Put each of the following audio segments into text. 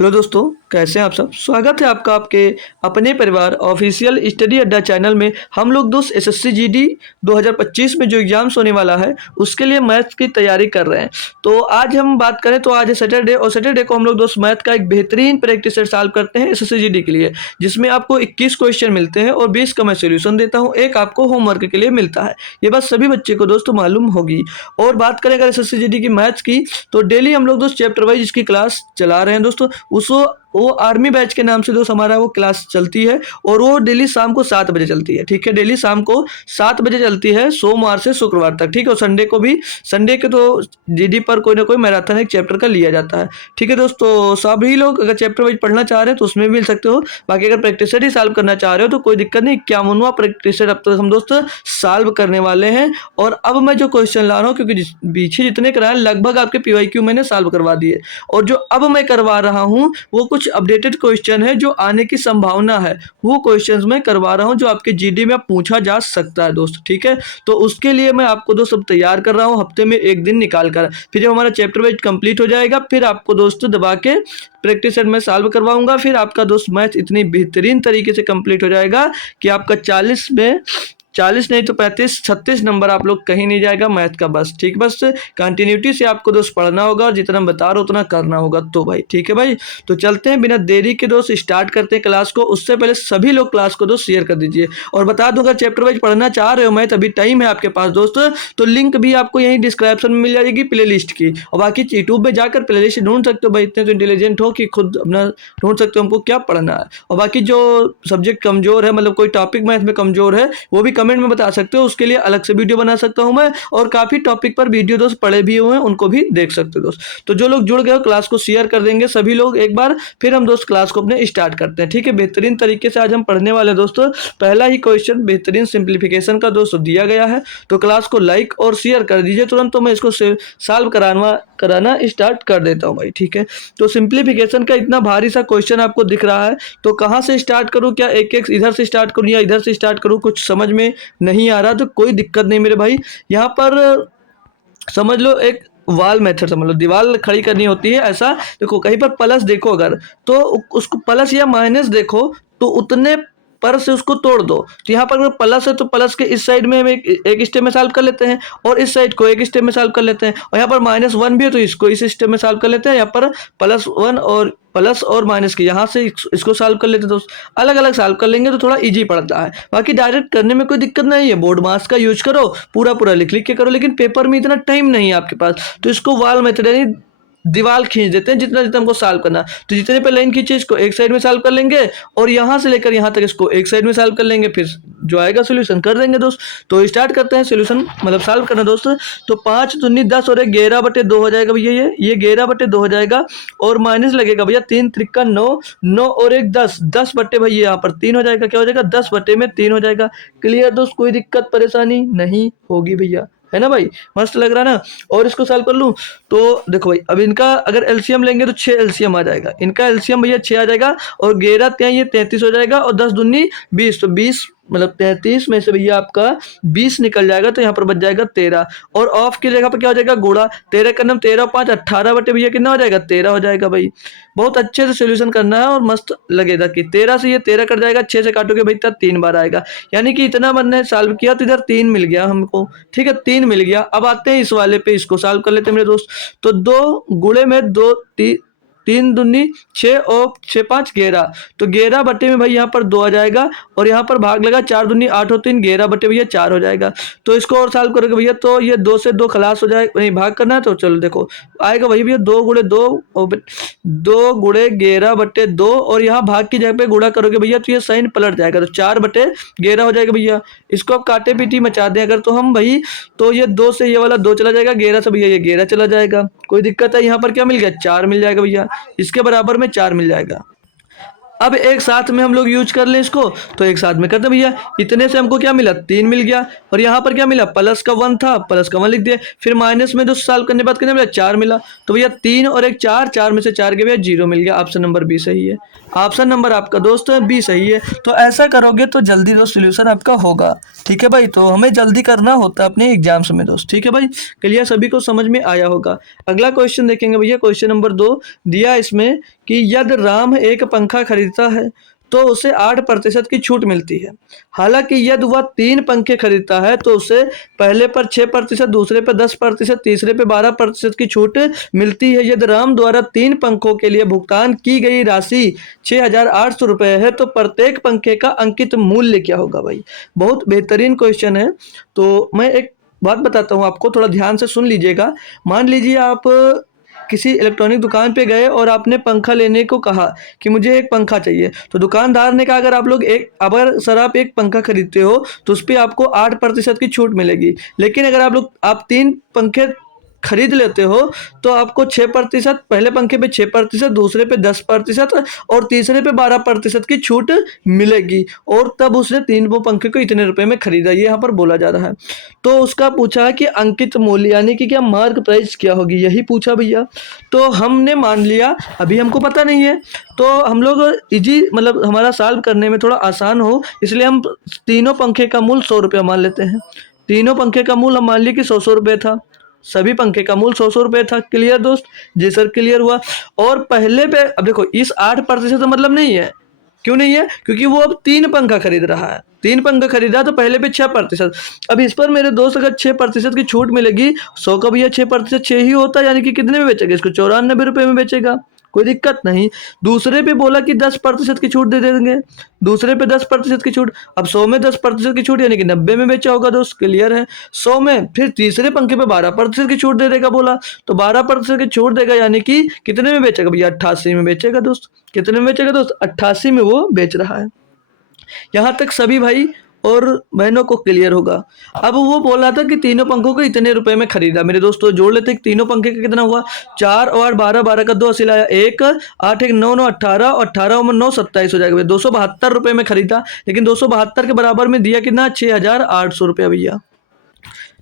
Hello दोस्तों, कैसे हैं आप सब। स्वागत है आपका आपके अपने परिवार ऑफिशियल स्टडी अड्डा चैनल में। हम लोग दोस्त एसएससी जीडी 2025 में जो एग्जाम्स होने वाला है उसके लिए मैथ्स की तैयारी कर रहे हैं। तो आज हम बात करें तो आज है सैटरडे, और सैटरडे को हम लोग दोस्त मैथ का एक बेहतरीन प्रैक्टिस सेट सॉल्व करते हैं एसएससी जीडी के लिए, जिसमें आपको 21 क्वेश्चन मिलते हैं और 20 का मैं सोल्यूशन देता हूँ, एक आपको होमवर्क के लिए मिलता है। ये बात सभी बच्चे को दोस्तों मालूम होगी। और बात करें अगर एसएससी जीडी की मैथ्स की, तो डेली हम लोग दोस्त चैप्टर वाइज इसकी क्लास चला रहे हैं दोस्तों। उसको वो आर्मी बैच के नाम से दोस्त हमारा वो क्लास चलती है, और वो डेली शाम को 7 बजे चलती है। ठीक है, डेली शाम को 7 बजे चलती है, सोमवार से शुक्रवार तक। ठीक है, और संडे को भी, संडे के तो जीडी पर कोई ना कोई मैराथन एक चैप्टर का लिया जाता है। ठीक है दोस्तों, सभी लोग अगर चैप्टर वाइज पढ़ना चाह रहे हैं तो उसमें भी मिल सकते हो। बाकी अगर प्रैक्टिस सेट ही सॉल्व करना चाह रहे हो तो कोई दिक्कत नहीं, 51वां प्रैक्टिस सेट अब तक हम दोस्त सॉल्व करने वाले हैं। और अब मैं जो क्वेश्चन ला रहा हूँ, क्योंकि पीछे जितने कराए लगभग आपके पीवाईक्यू मैंने सॉल्व करवा दिए, और जो अब मैं करवा रहा हूँ वो कुछ अपडेटेड क्वेश्चन है जो आने की संभावना है, वो क्वेश्चंस मैं करवा रहा हूँ जो आपके जीडी में पूछा जा सकता है दोस्त। ठीक है, तो उसके लिए मैं आपको दोस्त अब तैयार कर रहा हूँ, हफ्ते में एक दिन निकाल कर। फिर जब हमारा चैप्टर वाइज कंप्लीट हो जाएगा, फिर आपको दोस्त दबा के प्रैक्टिस सेट में सॉल्व करवाऊंगा। फिर आपका दोस्त मैथ इतनी बेहतरीन तरीके से कंप्लीट हो जाएगा कि आपका 40 नहीं तो 35-36 नंबर आप लोग कहीं नहीं जाएगा मैथ का। बस ठीक, बस कंटिन्यूटी से आपको दोस्त पढ़ना होगा और जितना बता रहा हूं उतना करना होगा। तो भाई ठीक है भाई, तो चलते हैं बिना देरी के दोस्त, स्टार्ट करते हैं क्लास को। उससे पहले सभी लोग क्लास को दोस्त शेयर कर दीजिए, और बता दूं अगर चैप्टर वाइज पढ़ना चाह रहे हो मैथ, अभी टाइम है आपके पास दोस्त, तो लिंक भी आपको यहीं डिस्क्रिप्शन में मिल जाएगी प्ले लिस्ट की। और बाकी यूट्यूब में जाकर प्ले लिस्ट ढूंढ सकते हो भाई, इतने तो इंटेलिजेंट हो कि खुद अपना ढूंढ सकते हो हमको क्या पढ़ना है। और बाकी जो सब्जेक्ट कमजोर है, मतलब कोई टॉपिक मैथ में कमजोर है, वो भी कमेंट में बता सकते हो, उसके लिए अलग से वीडियो बना सकता हूं मैं। और काफी टॉपिक पर वीडियो दोस्त पड़े भी हुए हैं, उनको भी देख सकते हो दोस्त। तो जो लोग जुड़ गए हो क्लास को शेयर कर देंगे सभी लोग एक बार, फिर हम दोस्त क्लास को अपने स्टार्ट करते हैं। ठीक है, बेहतरीन तरीके से आज हम पढ़ने वाले दोस्तों। पहला ही क्वेश्चन बेहतरीन सिंप्लीफिकेशन का दोस्तों दिया गया है, तो क्लास को लाइक और शेयर कर दीजिए तुरंत, तो मैं इसको सॉल्व कराना स्टार्ट कर देता हूं भाई। ठीक है, तो सिंप्लीफिकेशन का इतना भारी सा क्वेश्चन आपको दिख रहा है, तो कहां से स्टार्ट करूं, क्या एक एक इधर से स्टार्ट करूं या इधर से स्टार्ट करूं, कुछ समझ में नहीं आ रहा तो कोई दिक्कत नहीं मेरे भाई। यहाँ पर समझ लो एक वाल मेथड समझ लो, दीवार खड़ी करनी होती है। ऐसा देखो, कहीं पर प्लस देखो अगर, तो उसको प्लस या माइनस देखो, तो उतने पर से उसको तोड़ दो। तो यहाँ पर अगर प्लस है तो प्लस के इस साइड में हम एक स्टेप में सॉल्व कर लेते हैं, और इस साइड को एक स्टेप में सॉल्व कर लेते हैं। और यहाँ पर -1 भी है तो इसको इस स्टेप में सॉल्व कर लेते हैं। यहाँ पर +1 और प्लस और माइनस की यहाँ से इसको सॉल्व कर लेते हैं दोस्त। अलग अलग सॉल्व कर लेंगे तो थोड़ा इजी पड़ता है, बाकी डायरेक्ट करने में कोई दिक्कत नहीं है। बोर्ड मास का यूज करो, पूरा पूरा लिख लिख के करो, लेकिन पेपर में इतना टाइम नहीं है आपके पास, तो इसको वाल मेथड यानी दीवार खींच देते हैं जितना जितना हमको सॉल्व करना। तो जितने पे लाइन खींचे इसको एक साइड में सॉल्व कर लेंगे, और यहाँ से लेकर यहाँ तक इसको एक साइड में सॉल्व कर लेंगे, फिर जो आएगा सोल्यूशन कर देंगे दोस्त। तो स्टार्ट करते हैं सोल्यूशन, मतलब सॉल्व करना दोस्त। तो 5 दूनी 10 और 11/2 हो जाएगा भैया, ये 11/2 हो जाएगा, और माइनस लगेगा भैया 3 त्रिका 9, 9 और 1 10, 10 बट्टे भैया यहाँ पर 3 हो जाएगा। क्या हो जाएगा, 10/3 हो जाएगा। क्लियर दोस्त, कोई दिक्कत परेशानी नहीं होगी भैया, है ना भाई, मस्त लग रहा है ना। और इसको सॉल्व कर लूं तो देखो भाई, अब इनका अगर एलसीएम लेंगे तो 6 एलसीएम आ जाएगा, इनका एलसीएम भैया 6 आ जाएगा, और 11 ત્યાં ये 33 हो जाएगा, और 10 दूनी 20, तो 20 मतलब 33 में से भैया आपका 20 निकल जाएगा, तो यहाँ पर बच जाएगा 13। और ऑफ की जगह पर क्या हो जाएगा, गुणा 13 करना 13 5 18 बटे भैया कितना हो जाएगा, 13 हो जाएगा भाई। बहुत अच्छे से सोल्यूशन करना है और मस्त लगेगा कि 13 से ये 13 कट जाएगा, 6 से काटोगे भाई तब 3 बार आएगा, यानी कि इतना मैंने सॉल्व किया तो इधर 3 मिल गया हमको। ठीक है, 3 मिल गया। अब आते हैं इस वाले पे, इसको सॉल्व कर लेते हैं मेरे दोस्त। तो 2 गुणे में 2 3 दूनी 6 और 6 5 11, तो 11 बटे में भाई यहाँ पर 2 आ जाएगा, और यहाँ पर भाग लगा 4 दूनी 8 और 3 11 बटे भैया 4 हो जाएगा। तो इसको और सॉल्व करोगे भैया तो ये 2 से 2 खलास हो जाएगा, नहीं भाग करना है तो चलो देखो आएगा वही भैया 2 गुणे 2, 2 गुणे 11/2, और यहाँ भाग की जगह पे गुणा करोगे भैया तो ये साइन पलट जाएगा, तो 4/11 हो जाएगा भैया। इसको आप काटे पीटी मचा दें अगर तो हम भाई, तो ये 2 से ये वाला 2 चला जाएगा, 11 से भैया ये 11 चला जाएगा। कोई दिक्कत है, यहाँ पर क्या मिल गया, 4 मिल जाएगा भैया, इसके बराबर में 4 मिल जाएगा। अब एक साथ में हम लोग यूज कर लें इसको, तो एक साथ में करते हैं भैया। इतने से हमको क्या मिला, 3 मिल गया, और यहाँ पर क्या मिला, प्लस का 1 था, प्लस का 1 लिख दिया। फिर माइनस में जो सॉल्व करने के बाद कितना मिला, 4 मिला। तो भैया 3 और एक 4, 4 में से 4 के भैया 0 मिल गया। ऑप्शन नंबर बी सही है। ऑप्शन नंबर आपका दोस्त बी सही है। तो ऐसा करोगे तो जल्दी दोस्त सोल्यूशन आपका होगा। ठीक है भाई, तो हमें जल्दी करना होता है अपने एग्जाम्स में दोस्त। ठीक है भाई, क्लियर, सभी को समझ में आया होगा। अगला क्वेश्चन देखेंगे भैया, क्वेश्चन नंबर 2 दिया इसमें कि यदि राम एक पंखा खरीदता है तो उसे 8% की छूट मिलती है। हालांकि यदि वह 3 पंखे खरीदता है तो उसे पहले पर 6%, दूसरे पर 10%, तीसरे पर 12% की छूट मिलती है। यदि राम द्वारा 3 पंखों के लिए भुगतान की गई राशि 6,800 रुपये है तो प्रत्येक पंखे का अंकित मूल्य क्या होगा भाई। बहुत बेहतरीन क्वेश्चन है। तो मैं एक बात बताता हूँ आपको, थोड़ा ध्यान से सुन लीजिएगा। मान लीजिए आप किसी इलेक्ट्रॉनिक दुकान पे गए और आपने पंखा लेने को कहा कि मुझे एक पंखा चाहिए, तो दुकानदार ने कहा अगर सर आप एक पंखा खरीदते हो तो उस पर आपको 8% की छूट मिलेगी। लेकिन अगर आप 3 पंखे खरीद लेते हो तो आपको 6%, पहले पंखे पे 6%, दूसरे पे 10% और तीसरे पे 12% की छूट मिलेगी। और तब उसने 3 वो पंखे को इतने रुपए में खरीदा, ये यहाँ पर बोला जा रहा है। तो उसका पूछा है कि अंकित मूल्य यानी कि क्या मार्क प्राइस क्या होगी, यही पूछा भैया। तो हमने मान लिया, अभी हमको पता नहीं है, तो हम लोग इजी मतलब हमारा सॉल्व करने में थोड़ा आसान हो, इसलिए हम तीनों पंखे का मूल्य 100 रुपया मान लेते हैं। तीनों पंखे का मूल्य हम मान लिए कि 100 रुपये था, सभी पंखे का मूल्य 100 रुपये था। क्लियर दोस्त, जी सर क्लियर हुआ। और पहले पे अब देखो इस 8% मतलब नहीं है, क्यों नहीं है, क्योंकि वो अब 3 पंखा खरीद रहा है, 3 पंखा खरीदा तो पहले पे 6%। अब इस पर मेरे दोस्त अगर 6% की छूट मिलेगी, 100 का भैया 6% 6 ही होता है, यानी कि कितने में बेचेगा इसको, 94 रुपये में बेचेगा, कोई दिक्कत नहीं। दूसरे पे बोला कि 10% की छूट दे देंगे, दूसरे पे 10% की छूट। अब 100 में 10% की छूट यानी कि 90 में बेचा होगा दोस्त, क्लियर है। 100 में फिर तीसरे पंखे पे 12% की छूट दे देगा बोला, तो 12% की छूट देगा यानी कि कितने में बेचेगा भैया, 88 में बेचेगा दोस्त। कितने में बेचेगा दोस्त, 88 में वो बेच रहा है। यहाँ तक सभी भाई और बहनों को क्लियर होगा। अब वो बोल रहा था कि तीनों पंखों को इतने रुपए में खरीदा। मेरे दोस्तों जोड़ लेते हैं, तीनों पंखे का कितना हुआ, 4 और 12, 12 का 2 अस्सी लाया 1, 8 1 9 9 18 और 18 और 9 27 हो जाएगा। 272 रुपये में खरीदा, लेकिन 272 के बराबर में दिया कितना, 6,800 रुपया भैया।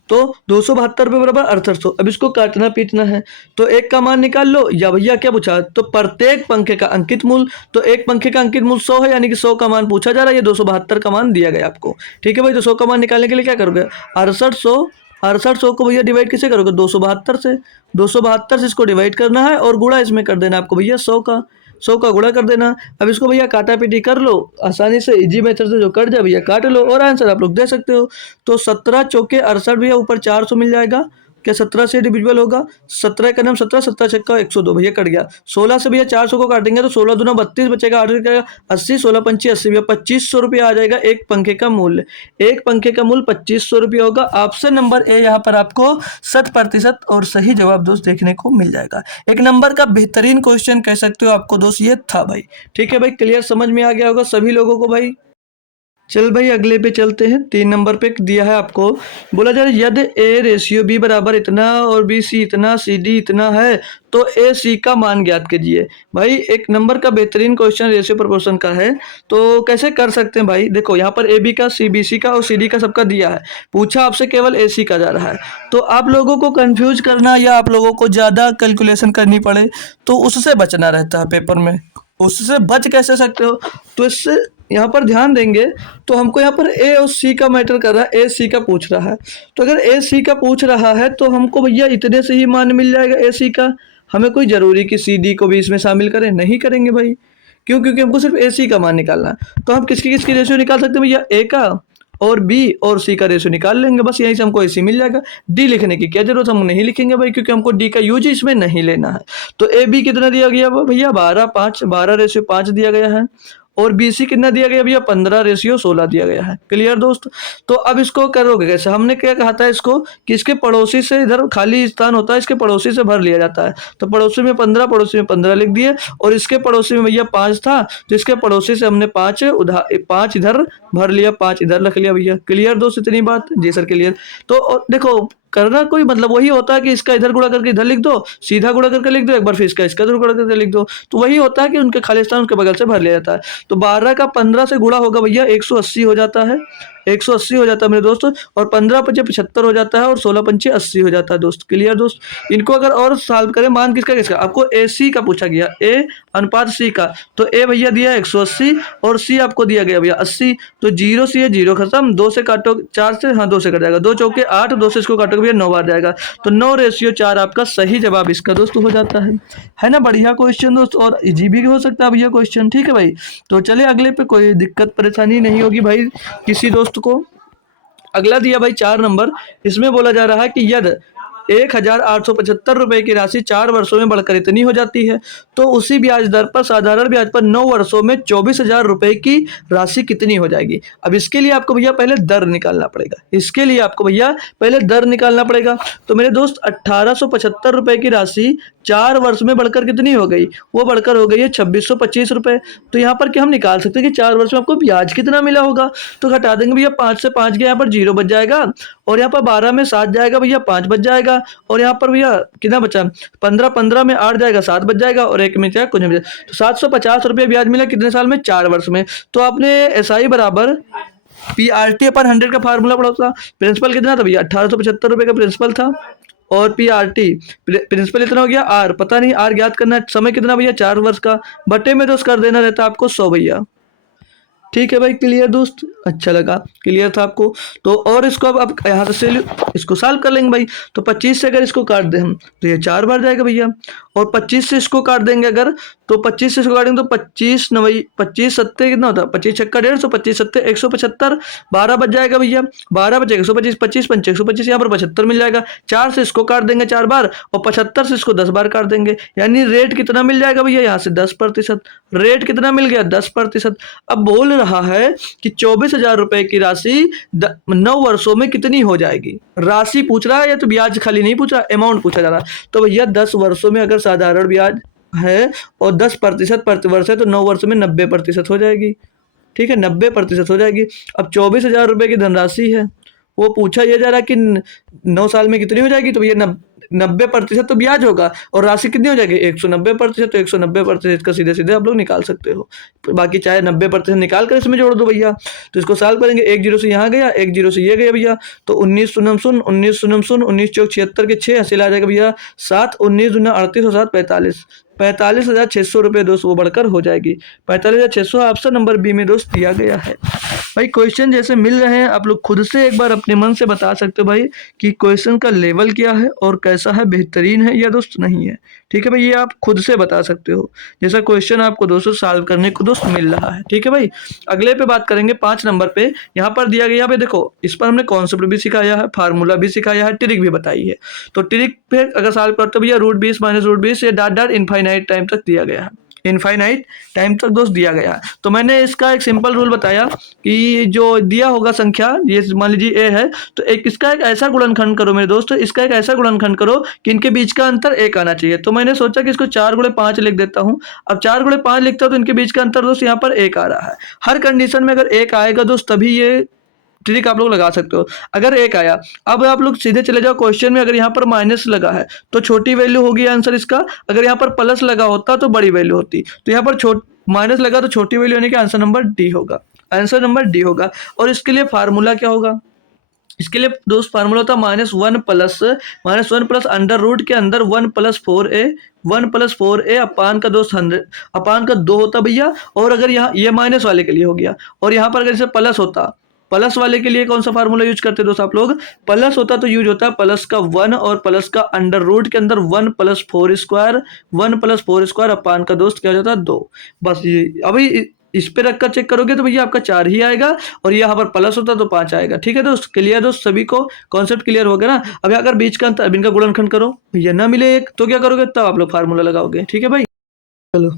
तो 272 रुपये बराबर 6800। अब इसको काटना पीटना है, तो एक का मान निकाल लो, या भैया क्या पूछा, तो प्रत्येक पंखे का अंकित मूल्य, तो एक पंखे का अंकित मूल्य 100 है, यानी कि 100 का मान पूछा जा रहा है, ये 272 का मान दिया गया आपको। ठीक है भाई, तो 100 का मान निकालने के लिए क्या करोगे, 6800 को भैया डिवाइड किसे करोगे, 272 से। 272 से इसको डिवाइड करना है और गुणा इसमें कर देना आपको भैया 100 का गुणा कर देना। अब इसको भैया काटा पीटी कर लो आसानी से, इजी मेथड से जो कट जाए भैया काट लो और आंसर आप लोग दे सकते हो। तो 17 चौके 68 भैया, ऊपर 400 मिल जाएगा, क्या 17 से डिविजिबल होगा, 17 का नाम 17, 17 छक्का 102 भैया कट गया। 16 से भैया 400 को काटेंगे तो 16 दूना 32 बचेगा, 8 का 80, 16 पंची 80 भैया 2500 रुपया आ जाएगा एक पंखे का मूल्य। एक पंखे का मूल्य 2500 रुपया होगा। ऑप्शन नंबर ए यहाँ पर आपको 100% और सही जवाब दोस्त देखने को मिल जाएगा। एक नंबर का बेहतरीन क्वेश्चन कह सकते हो आपको दोस्त ये था भाई। ठीक है भाई, क्लियर समझ में आ गया होगा सभी लोगों को भाई। चल भाई अगले पे चलते हैं। 3 नंबर पे दिया है आपको, बोला जा रहा है यदि ए रेशियो बी बराबर इतना और बी सी इतना सी डी इतना है तो ए सी का मान ज्ञात कीजिए। भाई एक नंबर का बेहतरीन क्वेश्चन रेशियो प्रोपोर्शन का है, तो कैसे कर सकते हैं भाई। देखो यहाँ पर ए बी का, सी बी सी का और सी डी का सबका दिया है, पूछा आपसे केवल ए सी का जा रहा है। तो आप लोगों को कंफ्यूज करना या आप लोगों को ज़्यादा कैलकुलेशन करनी पड़े तो उससे बचना रहता है पेपर में। उससे बच कैसे सकते हो, तो इससे यहाँ पर ध्यान देंगे तो हमको यहाँ पर ए और सी का मैटर कर रहा है, ए सी का पूछ रहा है। तो अगर ए सी का पूछ रहा है तो हमको भैया इतने से ही मान मिल जाएगा ए सी का, हमें कोई ज़रूरी कि सी डी को भी इसमें शामिल करें, नहीं करेंगे भाई। क्यों, क्योंकि हमको सिर्फ ए सी का मान निकालना है। तो हम किसकी किसकी रेशियो निकाल सकते हैं भैया, ए का और बी और सी का रेशियो निकाल लेंगे, बस यहीं से हमको ए सी मिल जाएगा। डी लिखने की क्या जरूरत, हम नहीं लिखेंगे भाई क्योंकि हमको डी का यूज इसमें नहीं लेना है। तो ए बी कितना दिया गया भैया 12 रेशियो 5 दिया गया है, और बी सी कितना दिया गया भैया 15 रेशियो 16 दिया गया है। क्लियर दोस्त। तो अब इसको करोगे कैसे, हमने क्या कहा था इसको कि इसके पड़ोसी से, इधर खाली स्थान होता है इसके पड़ोसी से भर लिया जाता है। तो पड़ोसी में 15, पड़ोसी में 15 लिख दिए, और इसके पड़ोसी में भैया 5 था तो इसके पड़ोसी से हमने 5 इधर भर लिया, 5 इधर रख लिया भैया। क्लियर दोस्त इतनी बात, जी सर क्लियर। तो देखो करना कोई मतलब वही होता है कि इसका इधर गुणा करके इधर लिख दो, सीधा गुणा करके लिख दो, एक बार फिर इसका इधर गुणा करके लिख दो, तो वही होता है कि उनके खाली स्थान उसके बगल से भर लिया जाता है। तो 12 का 15 से गुणा होगा भैया 180 हो जाता है, 180 हो जाता है मेरे दोस्त, और 15 पचे 75 हो जाता है, और 16 पंचे 80 हो जाता है दोस्त। क्लियर दोस्त। इनको अगर और सॉल्व करें, मान किसका किसका आपको ए सी का पूछा गया, ए अनुपात सी का, तो ए भैया दिया 180 और सी आपको दिया गया भैया 80, तो जीरो से ये जीरो खत्म, 2 से काटो 4 से, हाँ 2 से कट जाएगा, 2 चौके 8, 2 से इसको काटोगे भैया 9 बार जाएगा, तो 9:4 आपका सही जवाब इसका दोस्त हो जाता है ना। बढ़िया क्वेश्चन दोस्त, और इजी भी हो सकता है भैया क्वेश्चन, ठीक है भाई। तो चले अगले पे, कोई दिक्कत परेशानी नहीं होगी भाई किसी दोस्त को। अगला दिया भाई 4 नंबर, इसमें बोला जा रहा है कि यदि 1,875 रुपए की राशि 4 वर्षों में बढ़कर इतनी हो जाती है, तो उसी ब्याज दर पर साधारण ब्याज पर 9 वर्षों में 24,000 रुपए की राशि कितनी हो जाएगी। अब इसके लिए आपको भैया पहले दर निकालना पड़ेगा, इसके लिए आपको भैया पहले दर निकालना पड़ेगा। तो मेरे दोस्त 1,875 रुपए की राशि 4 वर्ष में बढ़कर कितनी हो गई, वो बढ़कर हो गई है 2,625 रुपए। तो यहाँ पर क्या हम निकाल सकते हैं कि 4 वर्ष में आपको ब्याज कितना मिला होगा, तो घटा देंगे भैया, 5 से 5 गया, यहाँ पर 0 बच जाएगा, और यहाँ पर 12 में 7 जाएगा भैया, 5 बच जाएगा, और यहाँ पर भैया कितना बचा, 15 में 8 जाएगा, 7 बच जाएगा, और 1 में क्या कुछ नहीं बचा। तो 750 रुपये ब्याज मिला कितने साल में, 4 वर्ष में। तो आपने एसआई बराबर PRT/100 का फार्मूला पढ़ा था। प्रिंसिपल कितना था भैया, 1,875 रुपये का प्रिंसिपल था, और PRT प्रिंसिपल इतना हो गया, आर पता नहीं, आर ज्ञात करना है, समय कितना भैया 4 वर्ष का, बटे में दोस्त कर देना रहता है आपको 100 भैया। ठीक है भाई, क्लियर दोस्त, अच्छा लगा, क्लियर था आपको। तो और इसको अब आप यहाँ से इसको सॉल्व कर लेंगे भाई। तो 25 से अगर इसको काट दें हम, तो ये 4 बार जाएगा भैया, और 25 से इसको काट देंगे अगर, तो 25 से इसको काटेंगे तो 25 नवई 25 सत्ते कितना होता है, 25 छक्का 150, 25 सत्ते 175, 12 बच जाएगा भैया, 12 बचेगा 125, 25 पंचे 125, यहाँ पर 75 मिल जाएगा। 4 से इसको काट देंगे 4 बार, और 75 से इसको 10 बार काट देंगे, यानी रेट कितना मिल जाएगा भैया, यहाँ से 10%, रेट कितना मिल गया 10%। अब बोल रहा है कि 24,000 रुपए की राशि 9 वर्षों में कितनी हो जाएगी। राशि पूछ रहा है या तो ब्याज खाली नहीं पूछ रहा, अमाउंट पूछा जा रहा है। तो भैया 10 वर्षों में अगर साधारण ब्याज है और 10% प्रति वर्ष है, तो 9 वर्षों में 90% हो जाएगी। ठीक है, 90% हो जाएगी। अब 24,000 रुपए की धनराशि है, वो पूछा यह जा रहा है कि 9 साल में कितनी हो जाएगी, तो भैया 90% तो ब्याज होगा, और राशि कितनी हो जाएगी 190%, तो 190% का सीधे सीधे आप लोग निकाल सकते हो। बाकी चाहे 90% निकाल कर इसमें जोड़ दो भैया। तो इसको सॉल्व करेंगे, 1 जीरो से यहाँ गया, 1 जीरो से ये गया भैया, तो 19 शून्य शून्य 19 शून्य शून्य 19 चौक 76 के 6 हासिल आ जाएगा भैया 7, 19 दूना 38 और 7 45, 45,600 रुपये दोस्त वो बढ़कर हो जाएगी। 45,600 ऑप्शन नंबर बी में दोस्त दिया गया है। भाई क्वेश्चन जैसे मिल रहे हैं, आप लोग खुद से एक बार अपने मन से बता सकते हो भाई कि क्वेश्चन का लेवल क्या है और कैसा है, बेहतरीन है या दोस्त नहीं है। ठीक है भाई, ये आप खुद से बता सकते हो जैसा क्वेश्चन आपको दोस्तों सॉल्व करने को दोस्त मिल रहा है। ठीक है भाई, अगले पे बात करेंगे 5 नंबर पे। यहाँ पर दिया गया, यहाँ पे देखो, इस पर हमने कॉन्सेप्ट भी सिखाया है, फार्मूला भी सिखाया है, ट्रिक भी बताई है। तो ट्रिक पे अगर सॉल्व करते हो भैया, √20 - √20 ये डॉट डॉट इनफाइनाइट टाइम तक दिया गया है, इनफाइनाइट टाइम तक दोस्त दिया गया है। तो मैंने इसका एक सिंपल रूल बताया कि जो दिया होगा संख्या, ये मान लीजिए ए है, तो इसका एक ऐसा गुणनखंड करो मेरे दोस्त, इसका एक ऐसा गुणनखंड करो कि इनके बीच का अंतर 1 आना चाहिए। तो मैंने सोचा कि इसको 4 × 5 लिख देता हूँ। अब 4 × 5 लिखता हूँ तो इनके बीच का अंतर दोस्त यहाँ पर 1 आ रहा है। हर कंडीशन में अगर 1 आएगा दोस्त तभी ये ट्रिक आप लोग लगा सकते हो। अगर 1 आया, अब आप लोग सीधे चले जाओ क्वेश्चन में, अगर यहाँ पर माइनस लगा है तो छोटी वैल्यू होगी आंसर इसका, अगर यहाँ पर प्लस लगा होता तो बड़ी वैल्यू होती। तो यहाँ पर माइनस लगा तो छोटी वैल्यू यानी कि आंसर नंबर डी होगा, आंसर नंबर डी होगा। और इसके लिए फार्मूला क्या होगा, इसके लिए दोस्त फार्मूला होता -1 प्लस अंडर रूट के अंदर 1 + 4a, 1 + 4a अपान का दोस्त 100 अपान का 2 होता भैया। और अगर यहाँ ये माइनस वाले के लिए हो गया, और यहाँ पर अगर इसे प्लस होता, प्लस वाले के लिए कौन सा फार्मूला यूज करते दोस्त आप लोग, प्लस होता तो यूज होता प्लस का 1 और प्लस का अंडर रूट के अंदर 1 + 4 स्क्वायर, 1 + 4 स्क्वायर अपान का दोस्त क्या हो जाता है 2। बस ये अभी इस पे रखकर चेक करोगे तो भैया आपका 4 ही आएगा, और यहाँ पर प्लस होता तो 5 आएगा। ठीक है दोस्त, क्लियर दोस्त, सभी को कॉन्सेप्ट क्लियर हो गया ना। अब अगर बीच का अंतर, अब इनका गुणनखंड करो भैया, ना मिले 1 तो क्या करोगे, तब आप लोग फार्मूला लगाओगे। ठीक है भाई, चलो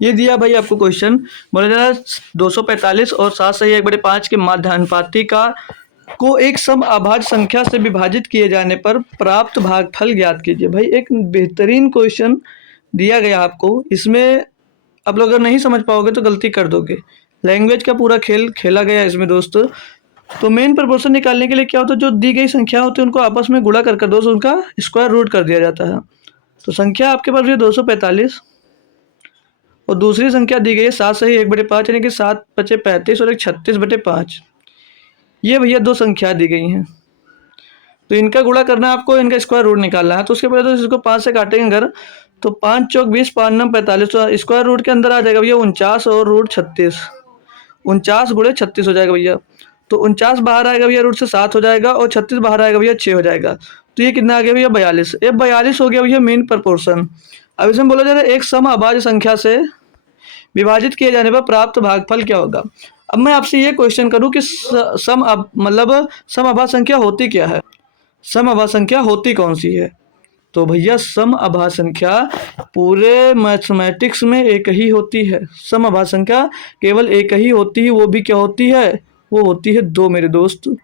ये दिया भाई आपको क्वेश्चन, बोला जा रहा है 245 और 7/5 के माध्यानुपाती का को एक सम अभाज्य संख्या से विभाजित किए जाने पर प्राप्त भागफल ज्ञात कीजिए। भाई एक बेहतरीन क्वेश्चन दिया गया आपको, इसमें आप लोग अगर नहीं समझ पाओगे तो गलती कर दोगे। लैंग्वेज का पूरा खेल खेला गया इसमें दोस्त। तो मेन प्रोपोर्शन निकालने के लिए क्या होता है, जो दी गई संख्या होती है उनको आपस में गुणा कर दोस्तों उनका स्क्वायर रूट कर दिया जाता है। तो संख्या आपके पास है 245 और दूसरी संख्या दी गई है 7 सही 1/5 यानी कि 7 बचे 35 और एक 36/5। ये भैया दो संख्या दी गई हैं, तो इनका गुणा करना है आपको, इनका स्क्वायर रूट निकालना है। तो उसके पहले तो इसको 5 से काटेंगे अगर, तो 5 चौक 20 5 9 45, तो स्क्वायर रूट के अंदर आ जाएगा भैया 49 और रूट 36, 49 गुणे 36 हो जाएगा भैया। तो 49 बाहर आएगा भैया, रूट से 7 हो जाएगा और 36 बाहर आएगा भैया 6 हो जाएगा। तो ये कितना आ गया भैया 42। ये 42 हो गया भैया मेन प्रपोर्शन। अब इसमें बोला जा रहा है एक सम अभाज्य संख्या से विभाजित किए जाने पर प्राप्त भागफल क्या होगा। अब मैं आपसे ये क्वेश्चन करूं कि मतलब सम अभाज्य संख्या होती क्या है, सम अभाज्य संख्या होती कौन सी है। तो भैया सम अभाज्य संख्या पूरे मैथमेटिक्स में एक ही होती है। सम अभाज्य संख्या केवल एक ही होती है, वो भी क्या होती है, वो होती है 2 मेरे दोस्त।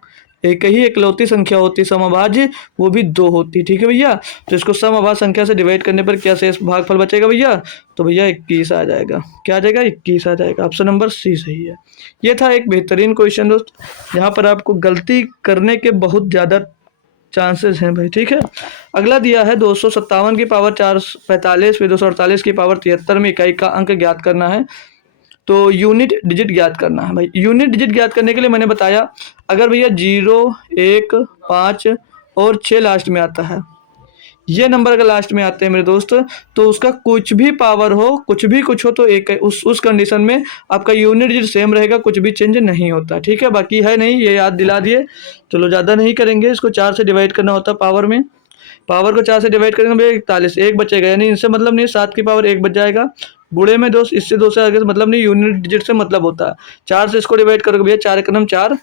एक ही एकलौती संख्या होती है समअभाज्य, वो भी 2 होती है। ठीक है भैया, तो इसको समअभाज्य संख्या से डिवाइड करने पर क्या शेष भागफल बचेगा भैया, तो भैया 21 आ जाएगा। क्या आ जाएगा, 21 आ जाएगा। ऑप्शन नंबर सी सही है। ये था एक बेहतरीन क्वेश्चन दोस्त, यहाँ पर आपको गलती करने के बहुत ज़्यादा चांसेस हैं भाई। ठीक है, अगला दिया है 257 की पावर 445 फिर 248 की पावर 73 में इकाई का अंक ज्ञात करना है। तो यूनिट डिजिट ज्ञात करना है भाई। यूनिट डिजिट ज्ञात करने के लिए मैंने बताया, अगर भैया 0 1 5 और 6 लास्ट में आता है, ये नंबर अगर लास्ट में आते हैं मेरे दोस्त, तो उसका कुछ भी पावर हो, कुछ भी कुछ हो, तो एक उस कंडीशन में आपका यूनिट डिजिट सेम रहेगा, कुछ भी चेंज नहीं होता। ठीक है, बाकी है नहीं, ये याद दिला दिए। चलो ज़्यादा नहीं करेंगे, इसको 4 से डिवाइड करना होता है पावर में। पावर को 4 से डिवाइड करेंगे भैया 41, एक बचेगा, यानी इनसे मतलब नहीं, 7 की पावर 1 बच जाएगा। गुणे में दोस्त, इससे 2 से आगे मतलब नहीं, यूनिट डिजिट से मतलब होता है। 4 से इसको डिवाइड करोगे भैया 4 एकम 4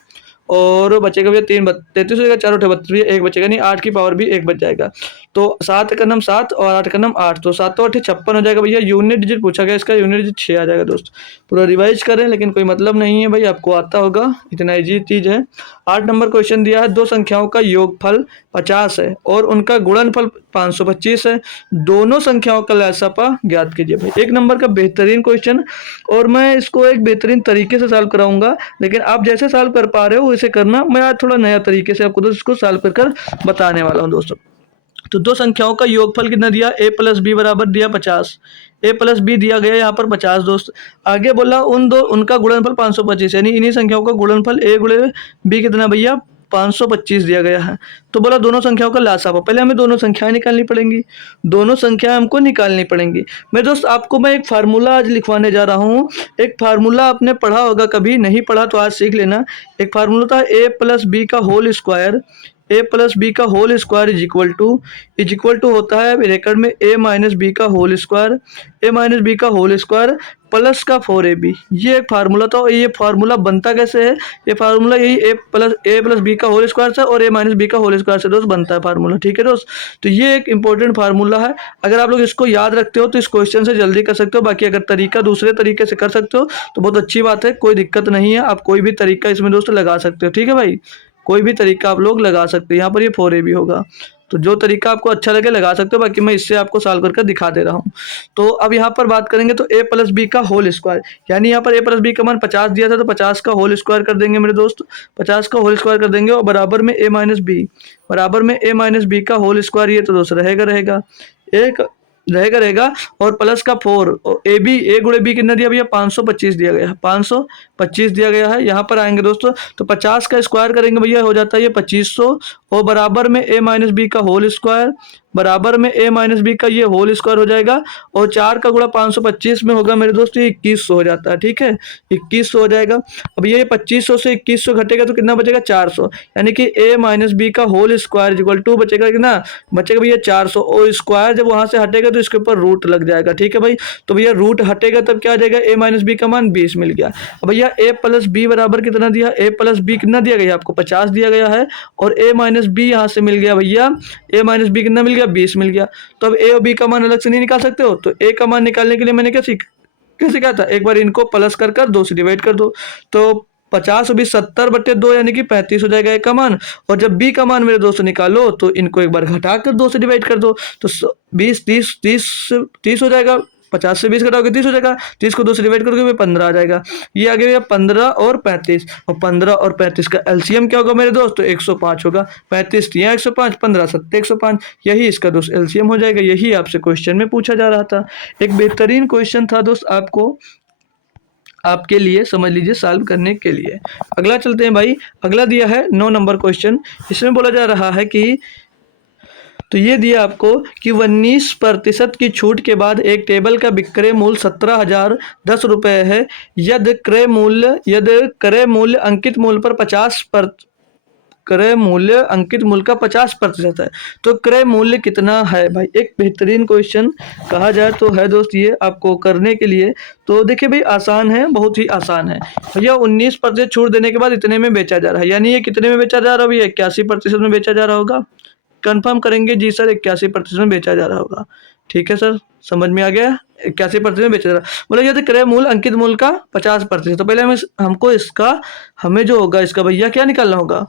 और बचेगा भैया 3 33 हो जाएगा, 4 उठे 32, एक बचेगा, नहीं 8 की पावर भी 1 बच जाएगा। तो 7 एकम 7 और 8 एकम 8, तो 7 8 56 हो जाएगा भैया। यूनिट डिजिट पूछा गया, इसका यूनिट डिजिट 6 आ जाएगा दोस्त। पूरा रिवाइज करें, लेकिन कोई मतलब नहीं है भाई, आपको आता होगा, इतना ईजी चीज़ है। 8 नंबर क्वेश्चन दिया है, दो संख्याओं का योगफल 50 है और उनका गुणनफल 525 है, दोनों संख्याओं का लसापा ज्ञात कीजिए भाई। 1 नंबर का बेहतरीन क्वेश्चन, और मैं इसको एक बेहतरीन तरीके से सॉल्व कराऊंगा, लेकिन आप जैसे सॉल्व कर पा रहे हो वैसे करना। मैं आज थोड़ा नया तरीके से आपको दोस्त इसको सॉल्व कर बताने वाला हूँ दोस्तों। तो दो संख्याओं का योगफल कितना दिया, a प्लस बी बराबर दिया 50, a प्लस बी दिया गया यहाँ पर 50 दोस्त। आगे बोला उनका गुणनफल 525, यानी इन्हीं संख्याओं का गुणनफल a गुणे बी कितना भैया 525 दिया गया है। तो बोला दोनों संख्याओं का लसापा, पहले हमें दोनों संख्याएं निकालनी पड़ेंगी, दोनों संख्याएं हमको निकालनी पड़ेंगी। मैं दोस्त आपको मैं एक फार्मूला आज लिखवाने जा रहा हूँ। एक फार्मूला आपने पढ़ा होगा, कभी नहीं पढ़ा तो आज सीख लेना। एक फार्मूला था a प्लस बी का whole square, A plus B का whole square is equal to होता है ब्रैकेट में ए माइनस बी का whole square, A minus B का होल स्क्वायर प्लस का 4ab। ये एक फार्मूला था। ये फार्मूला बनता कैसे है, ये फार्मूला यही ए प्लस बी का होल स्क्वायर से और ए माइनस बी का होल स्क्वायर से दोस्त बनता है फार्मूला। ठीक है दोस्त, तो ये एक इंपॉर्टेंट फार्मूला है। अगर आप लोग इसको याद रखते हो तो इस क्वेश्चन से जल्दी कर सकते हो। बाकी अगर तरीका दूसरे तरीके से कर सकते हो तो बहुत अच्छी बात है, कोई दिक्कत नहीं है। आप कोई भी तरीका इसमें दोस्त लगा सकते हो। ठीक है भाई, कोई भी तरीका आप लोग लगा सकते हो। यहाँ पर ये 4ab होगा, तो जो तरीका आपको अच्छा लगे लगा सकते हो। बाकी मैं इससे आपको सॉल्व करके दिखा दे रहा हूँ। तो अब यहाँ पर बात करेंगे तो a प्लस बी का होल स्क्वायर, यानी यहाँ पर a प्लस बी का मान 50 दिया था, तो 50 का होल स्क्वायर कर देंगे मेरे दोस्त, 50 का होल स्क्वायर कर देंगे और बराबर में a माइनस बी, बराबर में a माइनस बी का होल स्क्वायर। ये तो दोस्त रहेगा एक रहेगा और प्लस का 4 और ए गुणे बी कितना दिया भैया 525 दिया गया है, 525 दिया गया है। यहाँ पर आएंगे दोस्तों तो 50 का स्क्वायर करेंगे भैया, हो जाता है ये 2500 और बराबर में ए माइनस बी का होल स्क्वायर, बराबर में ए माइनस बी का ये होल स्क्वायर हो जाएगा और 4 का गुणा 525 में होगा मेरे दोस्त, ये 2100 हो जाता है। ठीक है, 2100 हो जाएगा। अब ये 2500 से 2100 घटेगा तो कितना बचेगा 400, यानी कि ए माइनस बी का होल स्क्वायर इक्वल टू बचेगा कितना, बचेगा भैया 400 और स्क्वायर जब वहां से हटेगा तो इसके ऊपर रूट लग जाएगा। ठीक है भाई, तो भैया रूट हटेगा तब क्या आ जाएगा, ए माइनस बी का मान 20 मिल गया। अब भैया ए प्लस बी बराबर कितना दिया, ए प्लस बी कितना दिया गया आपको 50 दिया गया है और ए माइनस बी यहाँ से मिल गया भैया, ए माइनस बी कितना मिल गया 20 मिल गया। तो अब ए और बी का मान अलग से नहीं निकाल सकते हो, तो ए का मान निकालने के लिए मैंने कैसे कहा था, एक बार इनको प्लस कर 2 से डिवाइड कर दो, तो 50 और 20 70/2 यानी कि 35 हो जाएगा ए का मान। और जब बी का मान मेरे दोस्तों निकालो तो इनको एक बार घटा कर 2 से डिवाइड कर दो, तो 20 30 30 30 हो जाएगा 50 से 20 घटाओगे 30 हो जाएगा, 30 को 2 से डिवाइड करोगे 15 आ जाएगा। ये आ गया 15 और 35, और 15 और 35 का एलसीएम क्या होगा मेरे दोस्त, तो 105 होगा। 35 यहाँ 105, 15 7 105, यही इसका दोस्त एलसीएम हो जाएगा। यही आपसे क्वेश्चन में पूछा जा रहा था, एक बेहतरीन क्वेश्चन था दोस्त, आपको आपके लिए समझ लीजिए सॉल्व करने के लिए। अगला चलते हैं भाई, अगला दिया है 9 नंबर क्वेश्चन। इसमें बोला जा रहा है कि तो ये दिया आपको कि 19% की छूट के बाद एक टेबल का विक्रय मूल्य 17,010 रुपये है। यदि क्रय मूल्य अंकित मूल्य पर 50 पर क्रय मूल्य अंकित मूल्य का 50% है, तो क्रय मूल्य कितना है भाई। एक बेहतरीन क्वेश्चन कहा जाए तो है दोस्त ये आपको करने के लिए। तो देखिए भाई आसान है, बहुत ही आसान है भैया। 19% छूट देने के बाद इतने में बेचा जा रहा है, यानी ये कितने में बेचा जा रहा है भैया, 81% में बेचा जा रहा होगा। कंफर्म करेंगे जी सर, 81% में बेचा जा रहा होगा। ठीक है सर, समझ में आ गया, 81% में बेचा जा रहा है। बोले यदि क्रय मूल्य अंकित मूल्य का 50%, तो पहले हमको इसका हमें जो होगा इसका भैया क्या निकालना होगा,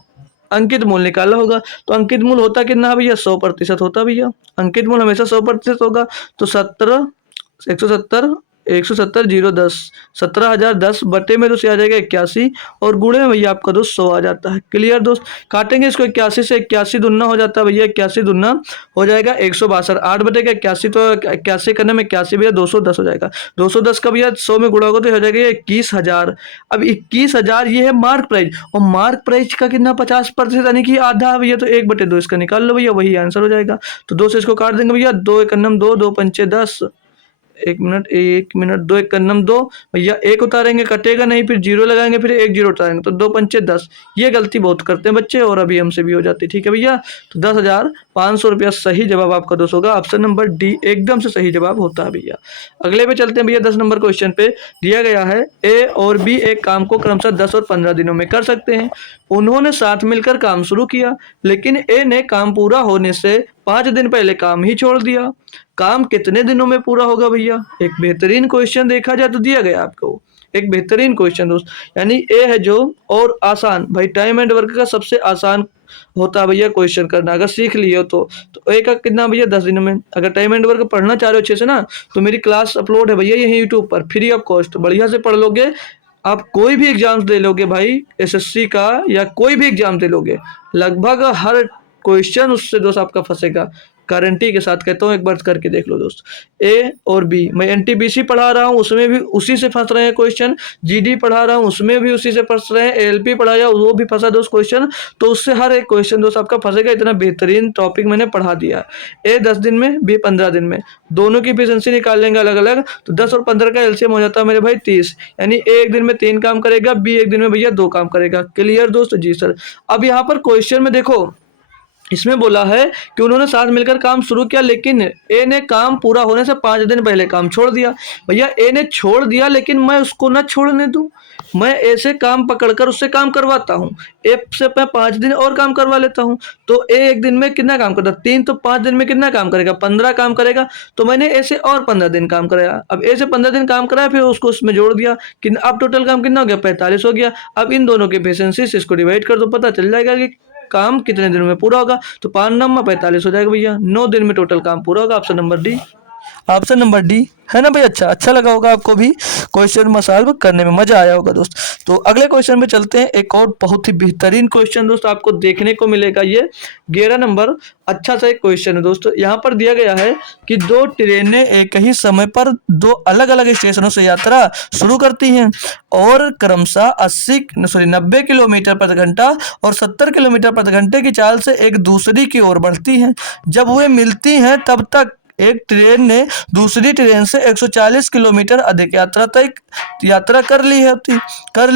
अंकित मूल्य निकालना होगा। तो अंकित मूल्य होता कितना है भैया, 100% होता भैया। अंकित मूल्य हमेशा 100% होगा। तो 170 17,010 बटे में दोस्त आ जाएगा 81, और गुणे में भैया आपका दोस्त 100 आ जाता है। क्लियर दोस्त, काटेंगे इसको 81 से, 81 दुना हो जाता है भैया, 81 दुना हो जाएगा 162, 8 बटे का 81, तो 81 करने में 81 भैया 210 हो जाएगा। 210 का भैया 100 में गुणा होगा तो हो जाएगा 21,000। अब 21,000 ये है मार्क प्राइस, और मार्क प्राइस का कितना 50% यानी कि आधा है भैया, तो 1/2 इसका निकाल लो भैया, वही आंसर हो जाएगा। तो 2 से इसको काट देंगे भैया, 2 1 2, 2 5 10, 1 मिनट 2 1 2 भैया, 1 उतारेंगे कटेगा नहीं, फिर 0 लगाएंगे, फिर 1 0 उतारेंगे, तो 2 5 10। ये गलती बहुत करते हैं बच्चे, और अभी हमसे भी हो जाती है। ठीक है भैया, तो 10,500 रुपया सही जवाब आपका दोस्त होगा। ऑप्शन नंबर डी एकदम से सही जवाब होता है भैया। अगले पे चलते हैं भैया, 10 नंबर क्वेश्चन पे दिया गया है ए और बी एक काम को क्रमशः 10 और 15 दिनों में कर सकते हैं। उन्होंने साथ मिलकर काम शुरू किया, लेकिन ए ने काम पूरा होने से 5 दिन पहले काम ही छोड़ दिया। काम कितने दिनों में पूरा होगा भैया। एक बेहतरीन क्वेश्चन देखा जाए तो दिया गया आपको, एक बेहतरीन क्वेश्चन दोस्त, यानी ए है जो, और आसान भाई, टाइम एंड वर्क का सबसे आसान होता है भैया क्वेश्चन करना, अगर सीख लिए हो तो ए का कितना भैया 10 दिनों में। अगर टाइम एंड वर्क पढ़ना चाह रहे हो अच्छे से ना, तो मेरी क्लास अपलोड है भैया यही यूट्यूब पर, फ्री ऑफ कॉस्ट, बढ़िया से पढ़ लोगे आप, कोई भी एग्जाम्स दे लोगे भाई, एसएससी का या कोई भी एग्जाम दे लोगे, लगभग हर क्वेश्चन उससे दोस्त आपका फंसेगा, गारंटी के साथ कहता हूँ, एक बार करके देख लो दोस्त। ए और बी, मैं एनटीपीसी पढ़ा रहा हूँ उसमें भी उसी से फंस रहे हैं क्वेश्चन, जीडी पढ़ा रहा हूँ उसमें भी उसी से फंस रहे हैं, एएलपी पढ़ाया वो भी फंसा दोस्त क्वेश्चन, तो उससे हर एक क्वेश्चन दोस्त आपका फंसेगा। इतना बेहतरीन टॉपिक मैंने पढ़ा दिया। ए 10 दिन में, बी 15 दिन में, दोनों की एफिशिएंसी निकाल लेंगे अलग अलग, तो 10 और 15 का एलसीएम हो जाता है मेरे भाई 30, यानी ए एक दिन में 3 काम करेगा, बी एक दिन में भैया 2 काम करेगा। क्लियर दोस्त, जी सर। अब यहाँ पर क्वेश्चन में देखो, इसमें बोला है कि उन्होंने साथ मिलकर काम शुरू किया, लेकिन ए ने काम पूरा होने से 5 दिन पहले काम छोड़ दिया। भैया ए ने छोड़ दिया, लेकिन मैं उसको ना छोड़ने दूं, मैं ए से काम पकड़कर उससे काम करवाता हूं, ए से मैं 5 दिन और काम करवा लेता हूं। तो ए एक दिन में कितना काम करता, 3, तो 5 दिन में कितना काम करेगा, 15 काम करेगा। तो मैंने ए से और 15 दिन काम कराया, अब ए से 15 दिन काम कराया, फिर उसको उसमें जोड़ दिया कि अब टोटल काम कितना हो गया, 45 हो गया। अब इन दोनों की एफिशिएंसी से इसको डिवाइड कर दो, पता चल जाएगा कि काम कितने दिनों में पूरा होगा। तो 5 9 45 हो जाएगा भैया, 9 दिन में टोटल काम पूरा होगा। Option number D, option number D है ना भाई। अच्छा लगा होगा आपको भी, क्वेश्चन सॉल्व करने में मजा आया होगा दोस्त। तो अगले क्वेश्चन में चलते हैं, एक और बहुत ही बेहतरीन क्वेश्चन दोस्त आपको देखने को मिलेगा। ये 11 नंबर अच्छा सा एक क्वेश्चन है दोस्तों। यहाँ पर दिया गया है कि 2 ट्रेनें एक ही समय पर 2 अलग अलग स्टेशनों से यात्रा शुरू करती हैं और क्रमशः 90 किलोमीटर प्रति घंटा और 70 किलोमीटर प्रति घंटे की चाल से एक दूसरी की ओर बढ़ती हैं। जब वे मिलती हैं तब तक एक ट्रेन ने दूसरी ट्रेन से 140 किलोमीटर अधिक यात्रा कर ली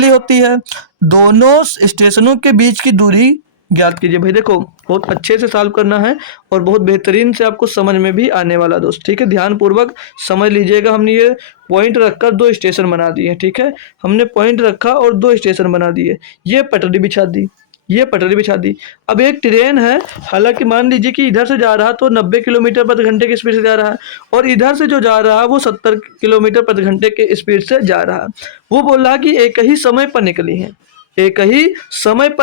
होती है। दोनों स्टेशनों के बीच की दूरी ज्ञात कीजिए। भाई देखो, बहुत अच्छे से सॉल्व करना है और बहुत बेहतरीन से आपको समझ में भी आने वाला दोस्त। ठीक है, ध्यान पूर्वक समझ लीजिएगा। हमने ये पॉइंट रखकर 2 स्टेशन बना दिए। ठीक है, हमने पॉइंट रखा और 2 स्टेशन बना दिए, ये पटरी बिछा दी, अब एक ट्रेन है, हालांकि मान लीजिए कि इधर से जा रहा तो 90 किलोमीटर प्रति घंटे की स्पीड से जा रहा है, और इधर से जो जा रहा है वो 70 किलोमीटर प्रति घंटे के स्पीड से जा रहा है। वो बोल रहा है कि एक ही समय पर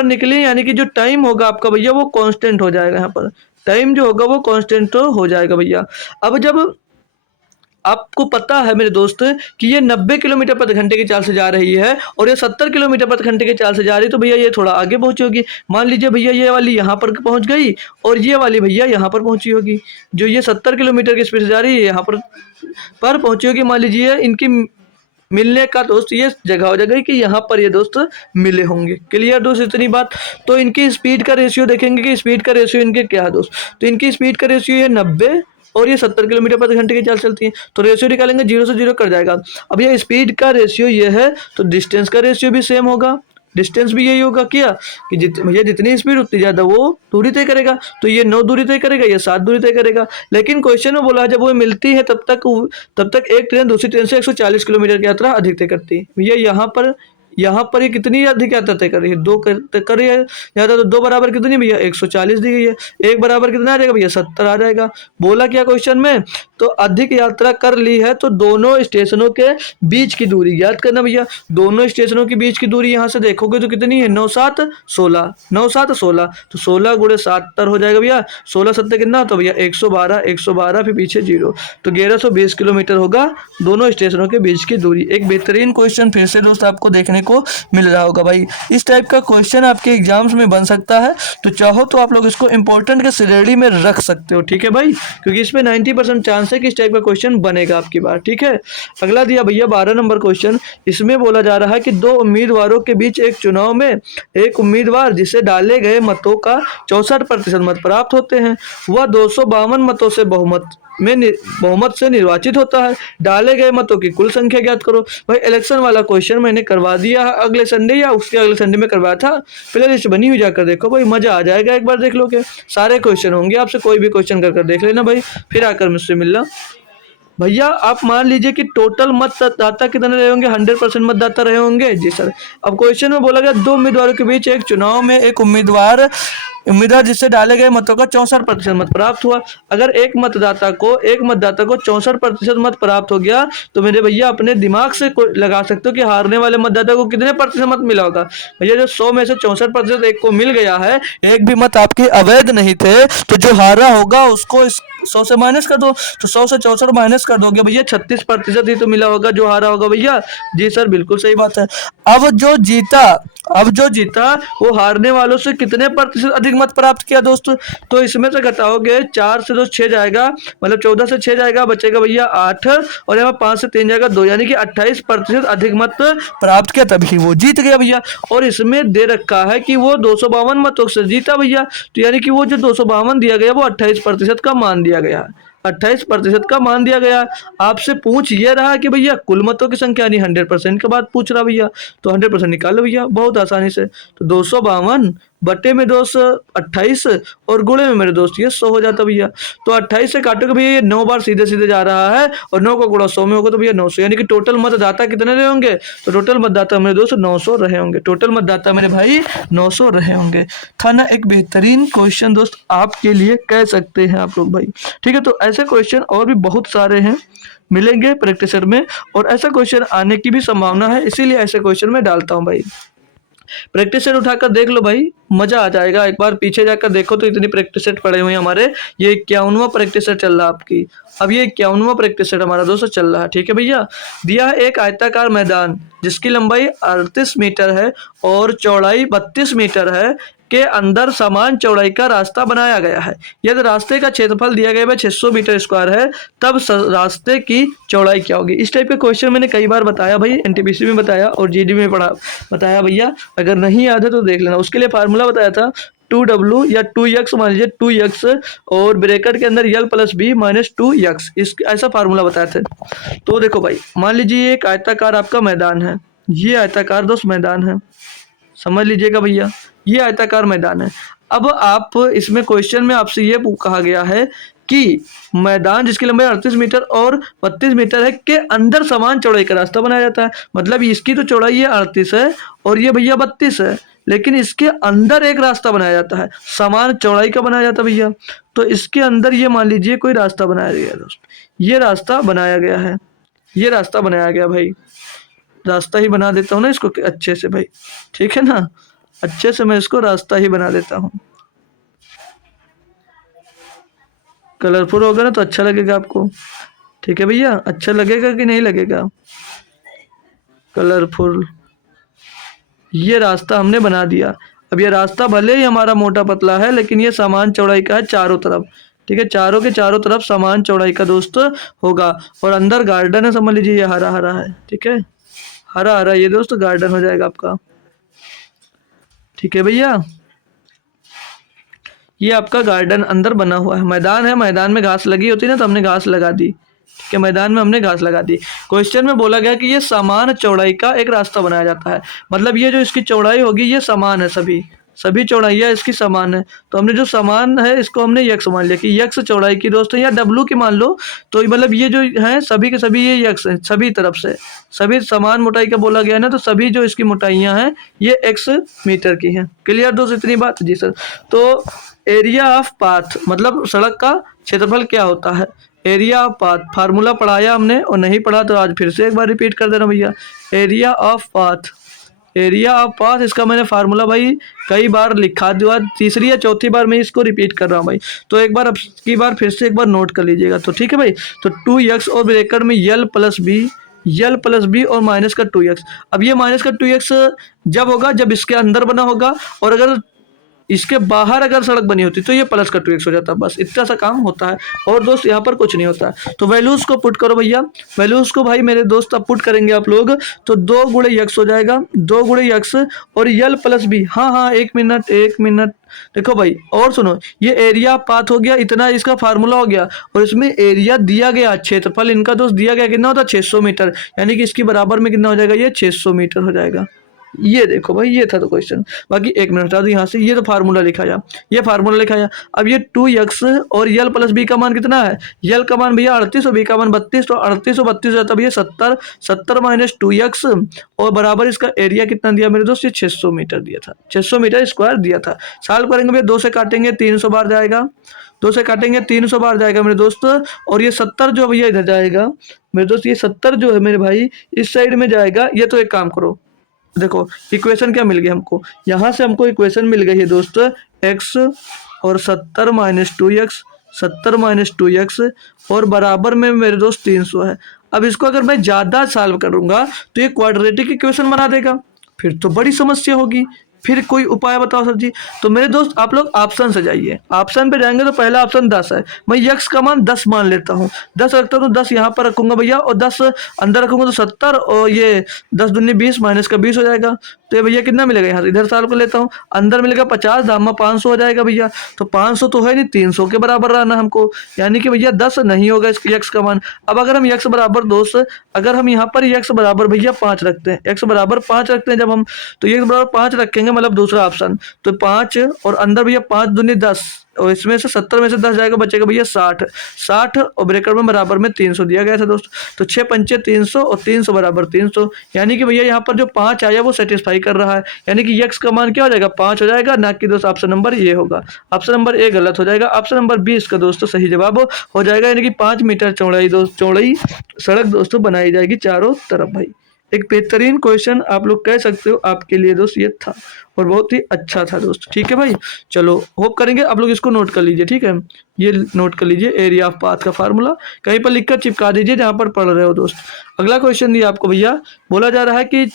निकली, यानी कि जो टाइम होगा आपका भैया वो कांस्टेंट हो जाएगा। यहाँ पर टाइम जो होगा वो कांस्टेंट हो जाएगा भैया। अब जब आपको पता है मेरे दोस्त कि ये 90 किलोमीटर प्रति घंटे की चाल से जा रही है और ये 70 किलोमीटर प्रति घंटे की चाल से जा रही है, तो भैया ये थोड़ा आगे पहुंची होगी। मान लीजिए भैया ये वाली यहाँ पर पहुंच गई और ये वाली भैया यहाँ पर पहुंची होगी। जो ये 70 किलोमीटर की स्पीड से जा रही है यहाँ पर पहुंची होगी। मान लीजिए इनकी मिलने का दोस्त ये जगह हो जाएगी कि यहाँ पर ये दोस्त मिले होंगे। क्लियर दोस्त इतनी बात। तो इनकी स्पीड का रेशियो देखेंगे कि स्पीड का रेशियो इनके क्या है दोस्त। तो इनकी स्पीड का रेशियो है 90 और ये 70 किलोमीटर प्रति घंटे की चाल चलती है। तो रेशियो निकालेंगे, 0 से 0 कट जाएगा। अब ये स्पीड का रेशियो ये है तो डिस्टेंस का रेशियो भी सेम होगा। डिस्टेंस भी यही होगा क्या कि भैया जितनी स्पीड उतनी ज़्यादा वो दूरी तय करेगा। तो ये 9 दूरी तय करेगा, ये 7 दूरी तय करेगा। लेकिन क्वेश्चन में बोला जब वो मिलती है तब तक एक ट्रेन दूसरी ट्रेन से 140 किलोमीटर की यात्रा अधिक तय करती है। भैया यहाँ पर ये कितनी अधिक यात्रा तय कर रही है, 2 कर रही है यात्रा। तो 2 बराबर कितनी भैया 140 दी गई है। 1 बराबर कितना आ जाएगा भैया 70 आ जाएगा। बोला क्या क्वेश्चन में, तो अधिक यात्रा कर ली है तो दोनों स्टेशनों के बीच की दूरी ज्ञात करना भैया। दोनों स्टेशनों के बीच की दूरी यहाँ से देखोगे तो कितनी है 9 7 16, 9 7 16, तो 16 गुणे 70 हो जाएगा भैया। 16 7 कितना तो भैया 112, 112 फिर पीछे 0, तो 1120 किलोमीटर होगा दोनों स्टेशनों के बीच की दूरी। एक बेहतरीन क्वेश्चन फिर से दोस्त आपको देखने को मिल रहा होगा भाई। इस टाइप का क्वेश्चन आपके एग्जाम्स में बन सकता है, तो चाहो तो आप लोग इसको इंपॉर्टेंट के श्रेणी में रख सकते हो। ठीक है भाई, क्योंकि इसमें 90% चांस है कि इस टाइप का क्वेश्चन बनेगा आपकी बार। ठीक है, अगला दिया भैया 12 नंबर क्वेश्चन। इसमें बोला जा रहा है कि 2 उम्मीदवारों के बीच एक चुनाव में एक उम्मीदवार जिसे डाले गए मतों का 64% मत प्राप्त होते हैं वह 252 मतों से बहुमत से निर्वाचित होता है। डाले गए मतों की कुल संख्या ज्ञात करो। भाई इलेक्शन वाला क्वेश्चन मैंने करवा दिया है अगले संडे या उसके अगले संडे में करवाया था। प्ले लिस्ट बनी हुई, जाकर देखो भाई, मजा आ जाएगा। एक बार देख लोगे सारे क्वेश्चन होंगे, आपसे कोई भी क्वेश्चन कर देख लेना भाई, फिर आकर मुझसे मिलना। भैया आप मान लीजिए कि टोटल मतदाता कितने रहे होंगे, 100% मतदाता रहे होंगे। जी सर। अब क्वेश्चन में बोला गया 2 उम्मीदवारों के बीच एक चुनाव में एक उम्मीदवार जिससे डाले गए मतों का 64% मत प्राप्त हुआ। अगर एक मतदाता को 64% मत प्राप्त हो गया तो मेरे भैया अपने दिमाग से लगा सकते हो कि हारने वाले मतदाता को कितने प्रतिशत मत मिला होगा। भैया जो 100 में से 64% एक को मिल गया है, एक भी मत आपके अवैध नहीं थे, तो जो हारा होगा उसको 100 से माइनस कर दो। तो 100 से 64 माइनस कर दोगे भैया 36% ही तो मिला होगा जो हारा होगा भैया। जी सर बिल्कुल सही बात है। अब जो जीता वो हारने वालों से कितने प्रतिशत अधिक मत प्राप्त किया दोस्तों। तो इसमें से घटाओगे 4 से 2 6 जाएगा, मतलब 14 से 6 जाएगा, बचेगा भैया 8 और यहाँ 5 से 3 जाएगा 2, यानी कि 28% अधिक मत प्राप्त किया, तभी वो जीत गया भैया। और इसमें दे रखा है कि वो 252 मतों से जीता भैया, तो यानी कि वो जो 252 दिया गया वो 28% का मान दिया गया है। 28% का मान दिया गया। आपसे पूछ ये रहा कि भैया कुल मतों की संख्या, नहीं 100% के बाद पूछ रहा भैया, तो 100% निकालो भैया बहुत आसानी से। तो 252 बटे में 228 और गुणे में मेरे दोस्त ये 100 हो जाता भैया। तो 28 से काटोगे भैया ये 9 बार सीधे सीधे जा रहा है और 9 का गुणा 100 में होगा तो भैया 900, यानी कि टोटल मतदाता कितने रहे होंगे। तो टोटल मतदाता मेरे दोस्त 900 रहे होंगे। टोटल मतदाता मेरे भाई 900 रहे होंगे। था ना एक बेहतरीन क्वेश्चन दोस्त, आपके लिए कह सकते हैं आप लोग भाई। ठीक है, तो ऐसे क्वेश्चन और भी बहुत सारे हैं, मिलेंगे प्रैक्टिसर में, और ऐसा क्वेश्चन आने की भी संभावना है, इसीलिए ऐसे क्वेश्चन में डालता हूं भाई। प्रैक्टिस सेट उठाकर देख लो भाई, मजा आ जाएगा। एक बार पीछे जाकर देखो तो इतनी प्रैक्टिस सेट पड़े हुए हैं हमारे। ये 51वां प्रैक्टिस सेट चल रहा है आपकी। अब ये 51वां प्रैक्टिस सेट हमारा दोस्तों चल रहा है। ठीक है भैया, दिया है एक आयताकार मैदान जिसकी लंबाई 38 मीटर है और चौड़ाई 32 मीटर है के अंदर समान चौड़ाई का रास्ता बनाया गया है। यदि रास्ते का क्षेत्रफल दिया गया है 600 मीटर स्क्वायर है, तब रास्ते की चौड़ाई क्या होगी। इस टाइप के क्वेश्चन मैंने कई बार बताया भाई, एनटीपीसी में बताया और जीडी में बताया भैया। अगर नहीं याद है तो देख लेना। उसके लिए फार्मूला बताया था 2w या 2x, मान लीजिए 2x और ब्रैकेट के अंदर l + b - 2x, इस ऐसा फार्मूला बताया थे। तो देखो भाई, मान लीजिए एक आयताकार आपका मैदान है, ये आयताकार दोस्त मैदान है, समझ लीजिएगा भैया, ये आयताकार मैदान है। अब आप इसमें क्वेश्चन में आपसे ये कहा गया है कि मैदान जिसकी लंबाई 38 मीटर और 32 मीटर है के अंदर समान चौड़ाई का रास्ता बनाया जाता है। मतलब इसकी तो चौड़ाई ये 38 है और ये भैया 32 है, लेकिन इसके अंदर एक रास्ता बनाया जाता है, समान चौड़ाई का बनाया जाता है भैया। तो इसके अंदर ये मान लीजिए कोई रास्ता बनाया गया है दोस्त, ये रास्ता बनाया गया है, ये रास्ता बनाया गया भाई। रास्ता ही बना देता हूँ ना इसको अच्छे से भाई, ठीक है ना, अच्छे से मैं इसको रास्ता ही बना देता हूँ। कलरफुल होगा ना तो अच्छा लगेगा आपको। ठीक है भैया, अच्छा लगेगा कि नहीं लगेगा? कलरफुल, ये रास्ता हमने बना दिया। अब ये रास्ता भले ही हमारा मोटा पतला है, लेकिन ये समान चौड़ाई का है चारों तरफ। ठीक है, चारों के चारों तरफ समान चौड़ाई का दोस्त होगा। और अंदर गार्डन है, समझ लीजिए ये हरा हरा है। ठीक है, हरा हरा ये दोस्त गार्डन हो जाएगा आपका। ठीक है भैया, ये आपका गार्डन अंदर बना हुआ है। मैदान है, मैदान में घास लगी होती है ना, तो हमने घास लगा दी। ठीक है, मैदान में हमने घास लगा दी। क्वेश्चन में बोला गया कि ये समान चौड़ाई का एक रास्ता बनाया जाता है। मतलब ये जो इसकी चौड़ाई होगी ये समान है, सभी सभी चौड़ाइयाँ इसकी समान है। तो हमने जो समान है इसको हमने यक्स मान लिया कि यक्स चौड़ाई की दोस्तों, या डब्लू की मान लो। तो मतलब ये जो है सभी के सभी ये यक्स है, सभी तरफ से सभी समान मोटाई का बोला गया है ना, तो सभी जो इसकी मोटाइयाँ हैं ये एक्स मीटर की हैं। क्लियर दोस्त, इतनी बात? जी सर। तो एरिया ऑफ पाथ मतलब सड़क का क्षेत्रफल क्या होता है? एरिया ऑफ पाथ फार्मूला पढ़ाया हमने, और नहीं पढ़ा तो आज फिर से एक बार रिपीट कर देना भैया। Area of path, area of path इसका मैंने फार्मूला भाई कई बार लिखा दिया, तीसरी या चौथी बार मैं इसको रिपीट कर रहा हूँ भाई। तो एक बार अब की बार फिर से एक बार नोट कर लीजिएगा। तो ठीक है भाई, तो 2x और ब्रैकेट में यल प्लस बी और माइनस का 2x। अब ये माइनस का 2x जब होगा जब इसके अंदर बना होगा, और अगर इसके बाहर अगर सड़क बनी होती तो ये प्लस का 2x हो जाता। बस इतना सा काम होता है, और दोस्त यहाँ पर कुछ नहीं होता है। तो वैल्यूज को पुट करो भैया। वैल्यूज को भाई मेरे दोस्त अब पुट करेंगे आप लोग, तो 2 गुणे यक्स हो जाएगा, 2 गुणे यक्स और यल प्लस बी। हाँ हाँ, एक मिनट देखो भाई, और सुनो, ये एरिया पाथ हो गया, इतना इसका फार्मूला हो गया, और इसमें एरिया दिया गया, क्षेत्रफल इनका दोस्त दिया गया कितना होता है 600 मीटर, यानी कि इसकी बराबर में कितना हो जाएगा, ये 600 मीटर हो जाएगा। ये देखो भाई, ये था तो क्वेश्चन। बाकी एक मिनट हटा दो यहाँ से, ये तो फार्मूला लिखा जा, ये फार्मूला लिखा जा। अब ये 2x और यल प्लस बी का मान कितना है? यल का मान भैया 38 और बी का मान 32, तो 38 और 32 जाता है भैया 70, 70 माइनस 2x और बराबर इसका एरिया कितना दिया मेरे दोस्त? ये 600 मीटर दिया था, 600 मीटर स्क्वायर दिया था। सॉल्व करेंगे भैया, 2 से काटेंगे 300 बार जाएगा, 2 से काटेंगे 300 बार जाएगा मेरे दोस्त। और ये 70 जो भैया इधर जाएगा मेरे दोस्त, ये 70 जो है मेरे भाई इस साइड में जाएगा। ये तो एक काम करो, देखो इक्वेशन क्या मिल गई हमको, यहाँ से हमको इक्वेशन मिल गई है दोस्त, x और 70 माइनस 2x, 70 माइनस 2x और बराबर में मेरे दोस्त 300 है। अब इसको अगर मैं ज़्यादा सॉल्व करूँगा तो ये क्वाड्रेटिक इक्वेशन बना देगा, फिर तो बड़ी समस्या होगी। फिर कोई उपाय बताओ सर जी। तो मेरे दोस्त आप लोग ऑप्शन से जाइए, ऑप्शन पे जाएंगे तो पहला ऑप्शन 10 है। मैं यक्स का मान 10 मान लेता हूँ, 10 रखता हूँ, 10 यहाँ पर रखूंगा भैया, और 10 अंदर रखूंगा तो 70, और ये 10 दूनी 20 माइनस का 20 हो जाएगा। तो ये भैया कितना मिलेगा, यहाँ से इधर सॉल्व कर लेता हूँ, अंदर मिलेगा 50, दामा 500 हो जाएगा भैया। तो 500 तो है नहीं, 300 के बराबर रहना हमको, यानी कि भैया 10 नहीं होगा इसके यक्स का मान। अब अगर हम यक्स बराबर दोस्त, अगर हम यहाँ पर यक्स बराबर भैया 5 रखते हैं, यक्स बराबर 5 रखते हैं जब हम, तो यक्स बराबर 5 रखेंगे, मतलब दूसरा ऑप्शन, तो 5 और अंदर भैया 5 दूनी 10, और इसमें से 70 में से 10 जाएगा, बचेगा भैया 60, 60 और ब्रैकेट में बराबर में 300 दिया गया था दोस्त। तो 6 पंचे 300 और 300 बराबर 300, यानी कि भैया यहाँ पर जो 5 आया वो सेटिस्फाई कर रहा है, यानी कि यक्स का मान क्या हो जाएगा, 5 हो जाएगा, ना कि दोस्त ऑप्शन नंबर ये होगा। ऑप्शन नंबर ए गलत हो जाएगा, ऑप्शन नंबर बी इसका दोस्तों सही जवाब हो जाएगा, यानी कि 5 मीटर चौड़ाई सड़क दोस्तों बनाई जाएगी चारों तरफ। भाई एक बेहतरीन क्वेश्चन आप लोग कह सकते हो, आपके लिए दोस्त ये था, और बहुत ही अच्छा था दोस्त। ठीक है भाई, चलो होप करेंगे आप लोग इसको नोट कर लीजिए। ठीक है, ये नोट कर लीजिए, एरिया ऑफ पाथ का फार्मूला कहीं पर लिखकर चिपका दीजिए जहां पर पढ़ रहे हो दोस्त। अगला क्वेश्चन दिया आपको भैया, बोला जा रहा है कि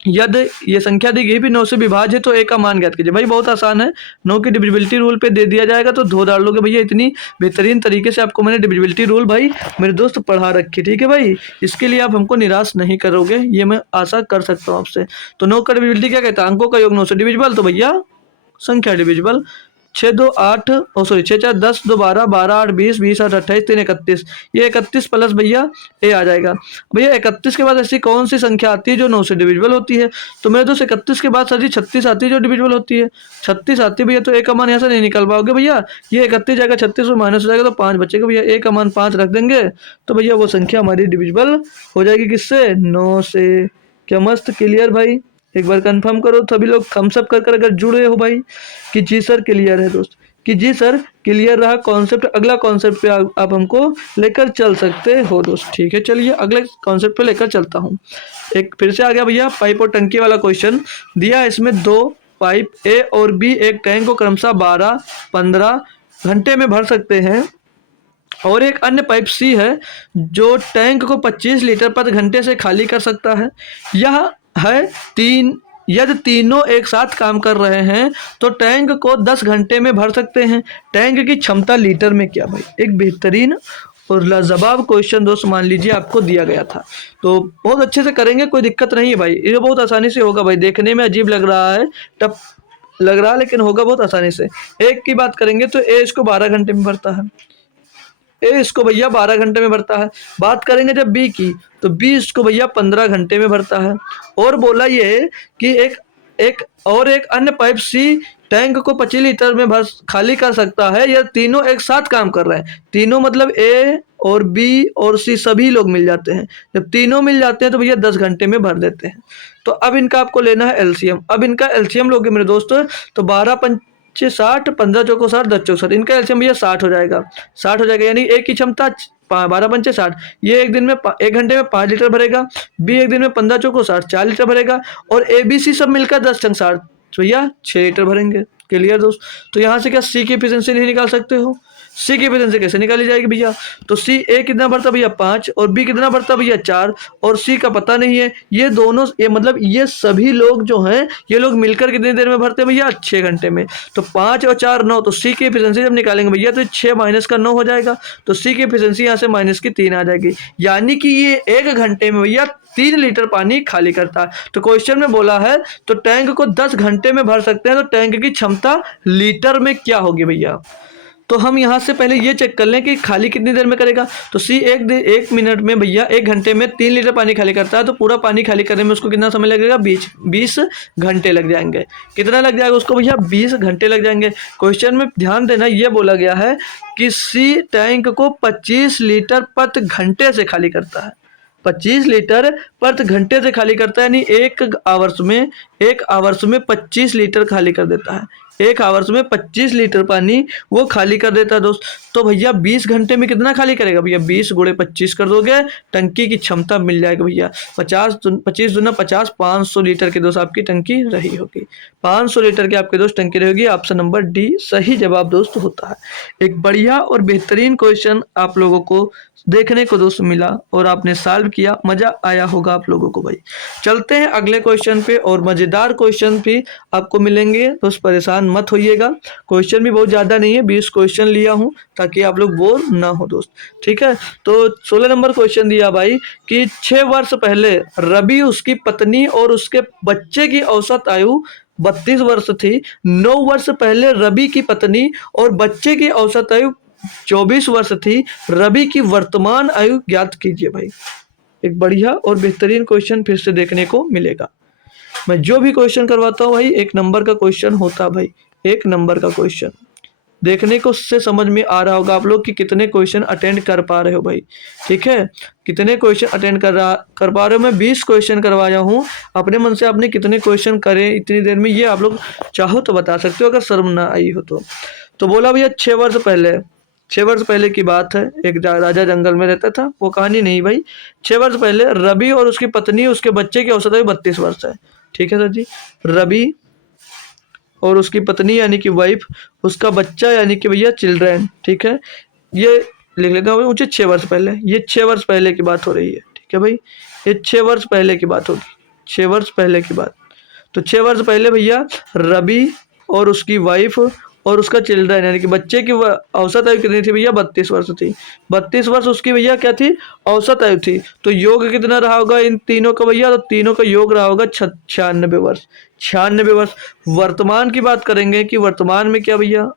यदि ये संख्या दी गई भी 9 से विभाज्य तो ए का मान ज्ञात कीजिए। भाई बहुत आसान है, 9 की डिविजिबिलिटी रूल पे दे दिया जाएगा तो धो डाल लोगे भैया। इतनी बेहतरीन तरीके से आपको मैंने डिविजिबिलिटी रूल भाई मेरे दोस्त पढ़ा रखी। ठीक है भाई, इसके लिए आप हमको निराश नहीं करोगे, ये मैं आशा कर सकता हूँ आपसे। तो 9 का डिविजिबिलिटी क्या कहता है, अंकों का योग 9 से डिविजिबल, तो भैया संख्या डिविजिबल। 6 2 8 सॉरी 6 4 10 2 12 12 8 20 20 8 28 3 31, ये 31 प्लस भैया ए आ जाएगा। भैया 31 के बाद ऐसी कौन सी संख्या आती है जो 9 से डिविजिबल होती है? तो मेरे दोस्त 31 के बाद सर जी 36 आती है जो डिविजिबल होती है, 36 आती है भैया। तो ए का मान यहाँ से नहीं निकल पाओगे भैया, ये 31 जाएगा 36 और माइनस हो जाएगा तो 5 बचेगा भैया, ए का मान 5 रख देंगे तो भैया वो संख्या हमारी डिविजिबल हो जाएगी किससे, 9 से। क्या मस्त क्लियर भाई, एक बार कंफर्म करो सभी लोग थम्स अप कर अगर जुड़े हो भाई कि जी सर क्लियर है दोस्त, कि जी सर क्लियर रहा कॉन्सेप्ट। अगला कॉन्सेप्ट पे आप हमको लेकर चल सकते हो दोस्त। ठीक है, चलिए अगले कॉन्सेप्ट पे लेकर चलता हूँ। एक फिर से आ गया भैया पाइप और टंकी वाला क्वेश्चन दिया है। इसमें 2 पाइप ए और बी एक टैंक को क्रमशः 12-15 घंटे में भर सकते हैं और एक अन्य पाइप सी है जो टैंक को 25 लीटर प्रति घंटे से खाली कर सकता है। यह है तीन यदि तीनों एक साथ काम कर रहे हैं तो टैंक को 10 घंटे में भर सकते हैं। टैंक की क्षमता लीटर में क्या भाई? एक बेहतरीन और लाजवाब क्वेश्चन दोस्त मान लीजिए आपको दिया गया था, तो बहुत अच्छे से करेंगे, कोई दिक्कत नहीं है भाई, ये बहुत आसानी से होगा भाई। देखने में अजीब लग रहा है, टफ लग रहा है, लेकिन होगा बहुत आसानी से। एक की बात करेंगे तो ए इसको 12 घंटे में भरता है, ए इसको भैया 12 घंटे में भरता है। बात करेंगे जब बी की, तो बी इसको भैया 15 घंटे में भरता है। और बोला ये कि एक अन्य पाइप सी टैंक को 25 लीटर में भर खाली कर सकता है। यह तीनों एक साथ काम कर रहे हैं, तीनों मतलब ए और बी और सी सभी लोग मिल जाते हैं। जब तीनों मिल जाते हैं तो भैया 10 घंटे में भर देते हैं। तो अब इनका आपको लेना है एलसीएम। अब इनका एलसीएम लोगे मेरे दोस्तों तो 12 पंचे 60, 15 चौको 60, 10 चौक 60, इनका एलसीएम भैया 60 हो जाएगा। 60 हो जाएगा, यानी एक की क्षमता 12 पंचे 60, ये एक दिन में 1 घंटे में 5 लीटर भरेगा। बी एक दिन में 15 चौको 60, 4 लीटर भरेगा। और ए बी सी सब मिलकर 10 चंग 60, तो भैया 6 लीटर भरेंगे। क्लियर दोस्त? तो यहाँ से क्या सी की एफिशिएंसी नहीं निकाल सकते हो? सी की एफिशिएंसी कैसे निकाली जाएगी भैया? तो सी ए कितना बढ़ता भैया 5, और बी कितना बढ़ता भैया 4, और सी का पता नहीं है। ये दोनों ये मतलब ये सभी लोग जो हैं ये लोग मिलकर कितनी देर में भरते हैं भैया? 6 घंटे में। तो 5 और 4 9, तो सी की एफिशिएंसी जब निकालेंगे भैया तो 6 माइनस का 9 हो जाएगा। तो सी की एफिशिएंसी यहाँ से माइनस की 3 आ जाएगी, यानी कि ये 1 घंटे में भैया 3 लीटर पानी खाली करता है। तो क्वेश्चन में बोला है तो टैंक को 10 घंटे में भर सकते हैं, तो टैंक की क्षमता लीटर में क्या होगी भैया? तो हम यहाँ से पहले ये चेक कर लें कि खाली कितनी देर में करेगा। तो सी एक मिनट में भैया 1 घंटे में 3 लीटर पानी खाली करता है, तो पूरा पानी खाली करने में उसको कितना समय लगेगा? 20 घंटे लग जाएंगे। कितना लग जाएगा उसको भैया? 20 घंटे लग जाएंगे। क्वेश्चन में ध्यान देना, ये बोला गया है कि सी टैंक को 25 लीटर प्रति घंटे से खाली करता है। 25 लीटर प्रति घंटे से खाली करता है, यानी एक आवर्स में 25 लीटर खाली कर देता है। एक आवर्स में 25 लीटर पानी वो खाली कर देता है दोस्त। तो भैया 20 घंटे में कितना खाली करेगा भैया? 20 गुणे 25 कर दोगे, टंकी की क्षमता मिल जाएगी भैया 25 दूना 50, 500 लीटर की दोस्त आपकी टंकी रही होगी। 500 लीटर की आपकी दोस्त टंकी रहेगी। ऑप्शन नंबर डी सही जवाब दोस्त होता है। एक बढ़िया और बेहतरीन क्वेश्चन आप लोगों को देखने को दोस्त मिला और आपने सॉल्व किया, मजा आया होगा आप लोगों को भाई। चलते हैं अगले क्वेश्चन पे, और मजेदार क्वेश्चन भी आपको मिलेंगे दोस्त, परेशान मत होइएगा। क्वेश्चन भी बहुत ज़्यादा नहीं है, 20 क्वेश्चन लिया हूँ ताकि आप लोग बोर ना हो दोस्त, ठीक है। तो 16 नंबर क्वेश्चन दिया भाई कि 6 वर्ष पहले रवि, उसकी पत्नी और उसके बच्चे की औसत आयु 32 वर्ष थी। 9 वर्ष पहले रवि की पत्नी और बच्चे की औसत आयु 24 वर्ष थी। रवि की वर्तमान आयु ज्ञात कीजिए भाई। एक बढ़िया और बेहतरीन क्वेश्चन फिर से देखने को मिलेगा। मैं जो भी क्वेश्चन करवाता हूँ भाई 1 नंबर का क्वेश्चन होता है भाई, 1 नंबर का क्वेश्चन। देखने को उससे समझ में आ रहा होगा आप लोग कि कितने क्वेश्चन अटेंड कर पा रहे हो भाई, ठीक है। कितने क्वेश्चन अटेंड कर पा रहे हो। मैं 20 क्वेश्चन करवाया हूँ, अपने मन से आपने कितने क्वेश्चन करे इतनी देर में ये आप लोग चाहो तो बता सकते हो, अगर शर्म ना आई हो तो। तो बोला भैया 6 वर्ष पहले की बात है। एक राजा जंगल में रहता था, वो कहानी नहीं भाई। 6 वर्ष पहले रवि और उसकी पत्नी, उसके बच्चे की औसत आयु 32 वर्ष है, ठीक है सर जी। रवि और उसकी पत्नी यानी कि वाइफ, उसका बच्चा यानी कि भैया चिल्ड्रन, ठीक है। ये लिख लेता हूँ मुझे 6 वर्ष पहले, ये 6 वर्ष पहले की बात हो रही है, ठीक है भाई। ये 6 वर्ष पहले की बात होगी, 6 वर्ष पहले की बात। तो 6 वर्ष पहले भैया रवि और उसकी वाइफ और उसका चिल्ड्रन यानी कि बच्चे की औसत आयु कितनी थी भैया? 32 वर्ष थी। 32 वर्ष उसकी भैया क्या थी? औसत आयु थी। तो योग कितना रहा होगा इन तीनों का भैया? तो तीनों का योग रहा होगा 96 वर्ष। 96 वर्ष। वर्तमान की बात करेंगे कि वर्तमान में क्या भैया?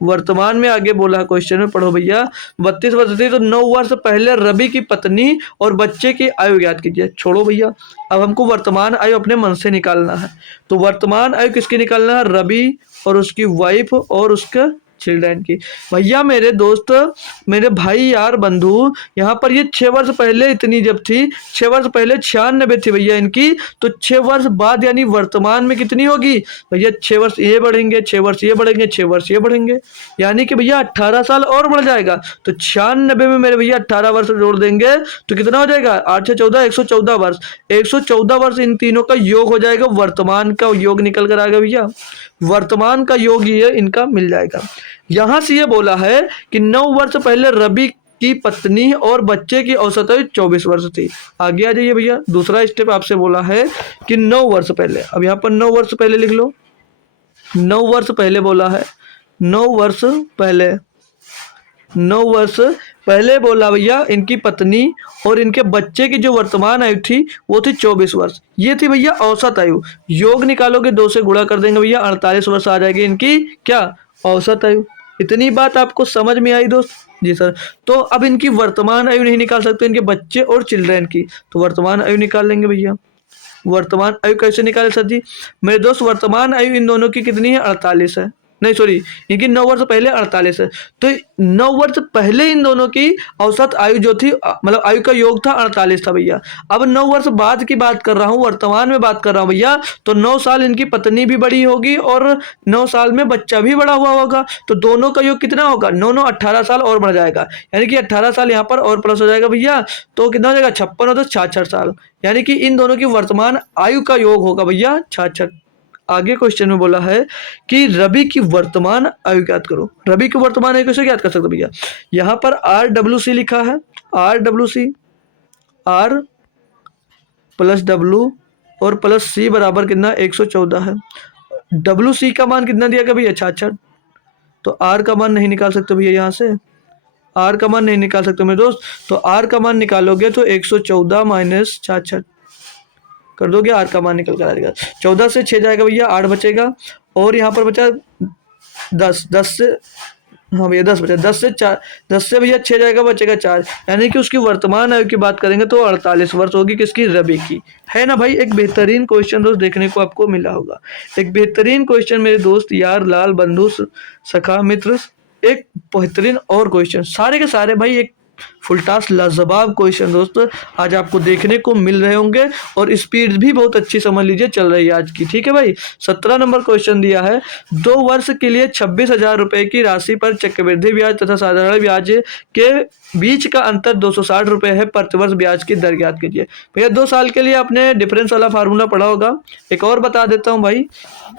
वर्तमान में आगे बोला है क्वेश्चन में, पढ़ो भैया। 32 वर्ष थी तो 9 वर्ष पहले रवि की पत्नी और बच्चे की आयु ज्ञात कीजिए। छोड़ो भैया, अब हमको वर्तमान आयु अपने मन से निकालना है। तो वर्तमान आयु किसकी निकालना है? रवि और उसकी वाइफ और उसका चिल्ड्रन की। भैया मेरे दोस्त, मेरे भाई यार बंधु, यहाँ पर ये 6 वर्ष पहले इतनी जब थी, 6 वर्ष पहले 96 थी भैया इनकी, तो 6 वर्ष बाद यानी वर्तमान में कितनी होगी भैया? 6 वर्ष ये बढ़ेंगे, 6 वर्ष ये बढ़ेंगे, 6 वर्ष ये बढ़ेंगे, यानी कि भैया 18 साल और बढ़ जाएगा। तो 96 में मेरे भैया 18 वर्ष जोड़ देंगे तो कितना हो जाएगा? 8 से 14, 114 वर्ष। 114 वर्ष इन तीनों का योग हो जाएगा, वर्तमान का योग निकल कर आएगा भैया। वर्तमान का योग ये इनका मिल जाएगा। यहां से ये बोला है कि 9 वर्ष पहले रवि की पत्नी और बच्चे की औसत आयु 24 वर्ष थी। आगे आ जाइए भैया, दूसरा स्टेप आपसे बोला है कि 9 वर्ष पहले, अब यहाँ पर 9 वर्ष पहले लिख लो, 9 वर्ष पहले बोला है, 9 वर्ष पहले, 9 वर्ष पहले बोला भैया इनकी पत्नी और इनके बच्चे की जो वर्तमान आयु थी वो थी 24 वर्ष। ये थी भैया औसत आयु। योग निकालोगे, 2 से गुणा कर देंगे भैया, 48 वर्ष आ जाएगी इनकी क्या औसत आयु। इतनी बात आपको समझ में आई दोस्त? जी सर। तो अब इनकी वर्तमान आयु नहीं निकाल सकते, इनके बच्चे और चिल्ड्रेन की, तो वर्तमान आयु निकाल लेंगे भैया। वर्तमान आयु कैसे निकाले सर जी? मेरे दोस्त वर्तमान आयु इन दोनों की कितनी है? 48 है, नहीं सॉरी, इनकी 9 वर्ष पहले 48 है, तो 9 वर्ष पहले इन दोनों की औसत आयु जो थी, मतलब आयु का योग था 48 था भैया। अब 9 वर्ष बाद की बात कर रहा हूँ, वर्तमान में बात कर रहा हूँ भैया, तो 9 साल इनकी पत्नी भी बड़ी होगी और 9 साल में बच्चा भी बड़ा हुआ होगा, तो दोनों का योग कितना होगा? 9 9 18 साल और बढ़ जाएगा, यानी कि 18 साल यहाँ पर और प्लस हो जाएगा भैया, तो कितना हो जाएगा? 56 और 66 साल, यानी कि इन दोनों की वर्तमान आयु का योग होगा भैया 66। आगे क्वेश्चन में बोला है कि रवि की वर्तमान आयु ज्ञात करो। रवि की वर्तमान आयु कैसे ज्ञात कर सकते भैया? यहाँ पर RWC लिखा है, RWC, R प्लस W और प्लस C बराबर कितना? 114 है। WC का मान कितना दिया गया भैया? 66। तो R का मान नहीं निकाल सकते भैया, यहाँ से R का मान नहीं निकाल सकते मेरे दोस्त, तो R का मान निकालोगे तो 114 माइनस 66 कर दोगे, आर का मान निकल कर आ जाएगा। 14 से 6 जाएगा भैया, 8 बचेगा, और यहाँ पर बचा 10, 10 से, हाँ भैया 10 बचा, 10 से 4, 10 से भैया 6 जाएगा, बचेगा 4, यानी कि उसकी वर्तमान आयु की बात करेंगे तो 48 वर्ष होगी, किसकी? रवि की। है ना भाई? एक बेहतरीन क्वेश्चन दोस्त देखने को आपको मिला होगा, एक बेहतरीन क्वेश्चन मेरे दोस्त, यार, लाल, बंधु, सखा, मित्र, एक बेहतरीन और क्वेश्चन, सारे के सारे भाई एक फुल टास्क लाजवाब क्वेश्चन दोस्तों आज आपको देखने को मिल रहे होंगे, और स्पीड भी बहुत अच्छी समझ लीजिए चल रही है आज की। ठीक है भाई, 17 नंबर क्वेश्चन दिया है, 2 वर्ष के लिए 26,000 रुपए की राशि पर चक्रवृद्धि ब्याज तथा साधारण ब्याज के बीच का अंतर 260 रुपए है, प्रतिवर्ष ब्याज की दर ज्ञात कीजिए। भैया 2 साल के लिए आपने डिफरेंस वाला फार्मूला पढ़ा होगा, एक और बता देता हूँ भाई,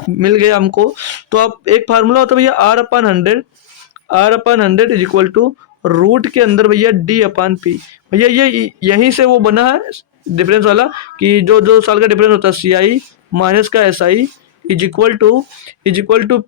मिल गया हमको। तो आप एक फार्मूला होता है भैया R/100 is equal to root के अंदर भैया D/P। भैया ये यहीं से वो बना है डिफरेंस वाला, कि जो 2 साल का डिफरेंस होता है CI माइनस का SI is equal to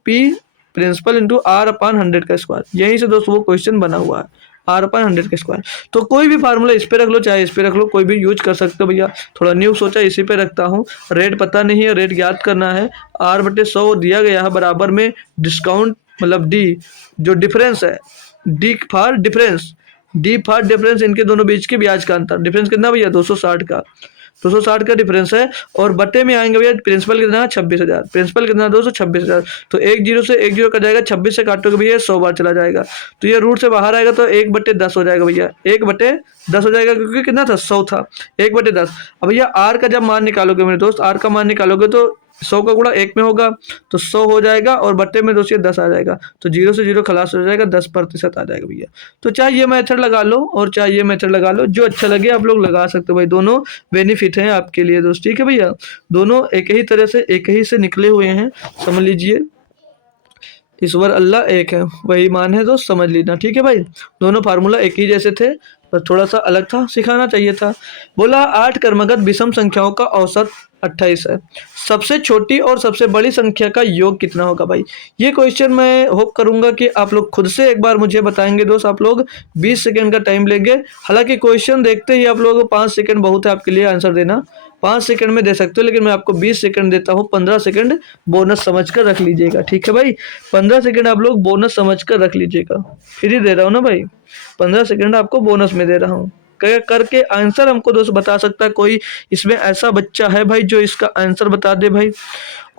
P principal into R/100 का स्क्वायर। यहीं से दोस्तों वो क्वेश्चन बना हुआ है, R/100 का स्क्वायर। तो कोई भी फार्मूला इस पे रख लो, चाहे इस पे रख लो, कोई भी यूज कर सकते हो भैया। थोड़ा न्यू सोचा, इसी पे रखता हूँ। रेट पता नहीं है, रेट ज्ञात करना है। R/100 दिया गया है, बराबर में डिस्काउंट मतलब D जो डिफरेंस है, D फॉर डिफरेंस इनके दोनों बीच के ब्याज का अंतर। डिफरेंस कितना भैया? 260 का, 260 का डिफरेंस है, और बटे में आएंगे भैया प्रिंसिपल कितना? 26,000। प्रिंसिपल कितना? 226,000। तो 1 0 से 1 0 कट जाएगा, 26 से काटोगे भैया 100 बार चला जाएगा, तो ये रूट से बाहर आएगा, तो 1/10 हो जाएगा भैया, 1/10 हो जाएगा, क्योंकि कितना था? 100 था, 1/10। अब भैया आर का जब मान निकालोगे मेरे दोस्त, आर का मान निकालोगे तो 100 का गुणा 1 में होगा, तो 100 हो जाएगा, और बट्टे में 2 से 10 आ जाएगा, तो 0 से 0 खलास हो जाएगा, 10% आ जाएगा भैया। तो चाहे ये मेथड लगा लो और चाहे ये मेथड लगा लो, जो अच्छा लगे आप लोग लगा सकते हो भाई, दोनों बेनिफिट हैं आपके लिए दोस्त। ठीक है भैया, दोनों एक ही तरह से, एक ही से निकले हुए हैं, समझ लीजिए। ईश्वर अल्लाह एक है, वही मान है दोस्त, समझ लेना। ठीक है भाई, दोनों फार्मूला एक ही जैसे थे, पर थोड़ा सा अलग था, सिखाना चाहिए था। बोला 8 क्रमगत विषम संख्याओं का औसत 28 है, सबसे छोटी और सबसे बड़ी संख्या का योग कितना होगा भाई? ये क्वेश्चन मैं होप करूंगा कि आप लोग खुद से एक बार मुझे बताएंगे दोस्त। आप लोग 20 सेकंड का टाइम लेंगे, हालांकि क्वेश्चन देखते ही आप लोगों को 5 सेकंड बहुत है आपके लिए आंसर देना, 5 सेकंड में दे सकते हो, लेकिन मैं आपको 20 सेकंड देता हूँ, 15 सेकंड बोनस समझ कर रख लीजिएगा। ठीक है भाई, 15 सेकंड आप लोग बोनस समझ कर रख लीजिएगा, फ्री दे रहा हूँ ना भाई, 15 सेकंड आपको बोनस में दे रहा हूँ। करके आंसर हमको दोस्त बता सकता है कोई, इसमें ऐसा बच्चा है भाई जो इसका आंसर बता दे भाई।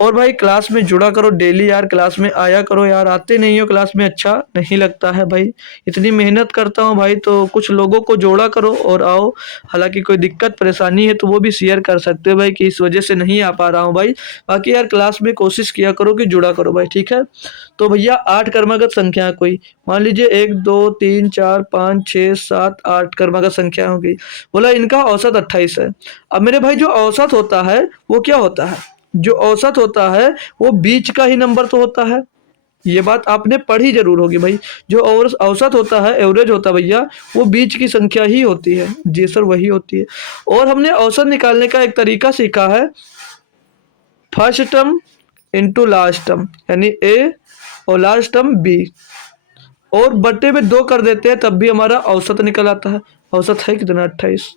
और भाई क्लास में जुड़ा करो डेली यार, क्लास में आया करो यार, आते नहीं हो क्लास में, अच्छा नहीं लगता है भाई। इतनी मेहनत करता हूँ भाई, तो कुछ लोगों को जोड़ा करो और आओ। हालांकि कोई दिक्कत परेशानी है तो वो भी शेयर कर सकते हो भाई, कि इस वजह से नहीं आ पा रहा हूँ भाई। बाकी यार क्लास में कोशिश किया करो कि जुड़ा करो भाई, ठीक है। तो भैया 8 क्रमागत संख्या कोई, मान लीजिए 1 2 3 4 5 6 7 8 क्रमागत संख्या होगी। बोला इनका औसत 28 है। अब मेरे भाई जो औसत होता है वो क्या होता है? जो औसत होता है वो बीच का ही नंबर तो होता है, ये बात आपने पढ़ी जरूर होगी भाई। जो औसत होता है, एवरेज होता है भैया, वो बीच की संख्या ही होती है। जी सर, वही होती है। और हमने औसत निकालने का एक तरीका सीखा है, first term into last term, यानी ए और लास्ट टर्म बी, और बट्टे में 2 कर देते हैं तब भी हमारा औसत निकल आता है। औसत है कितना? 28।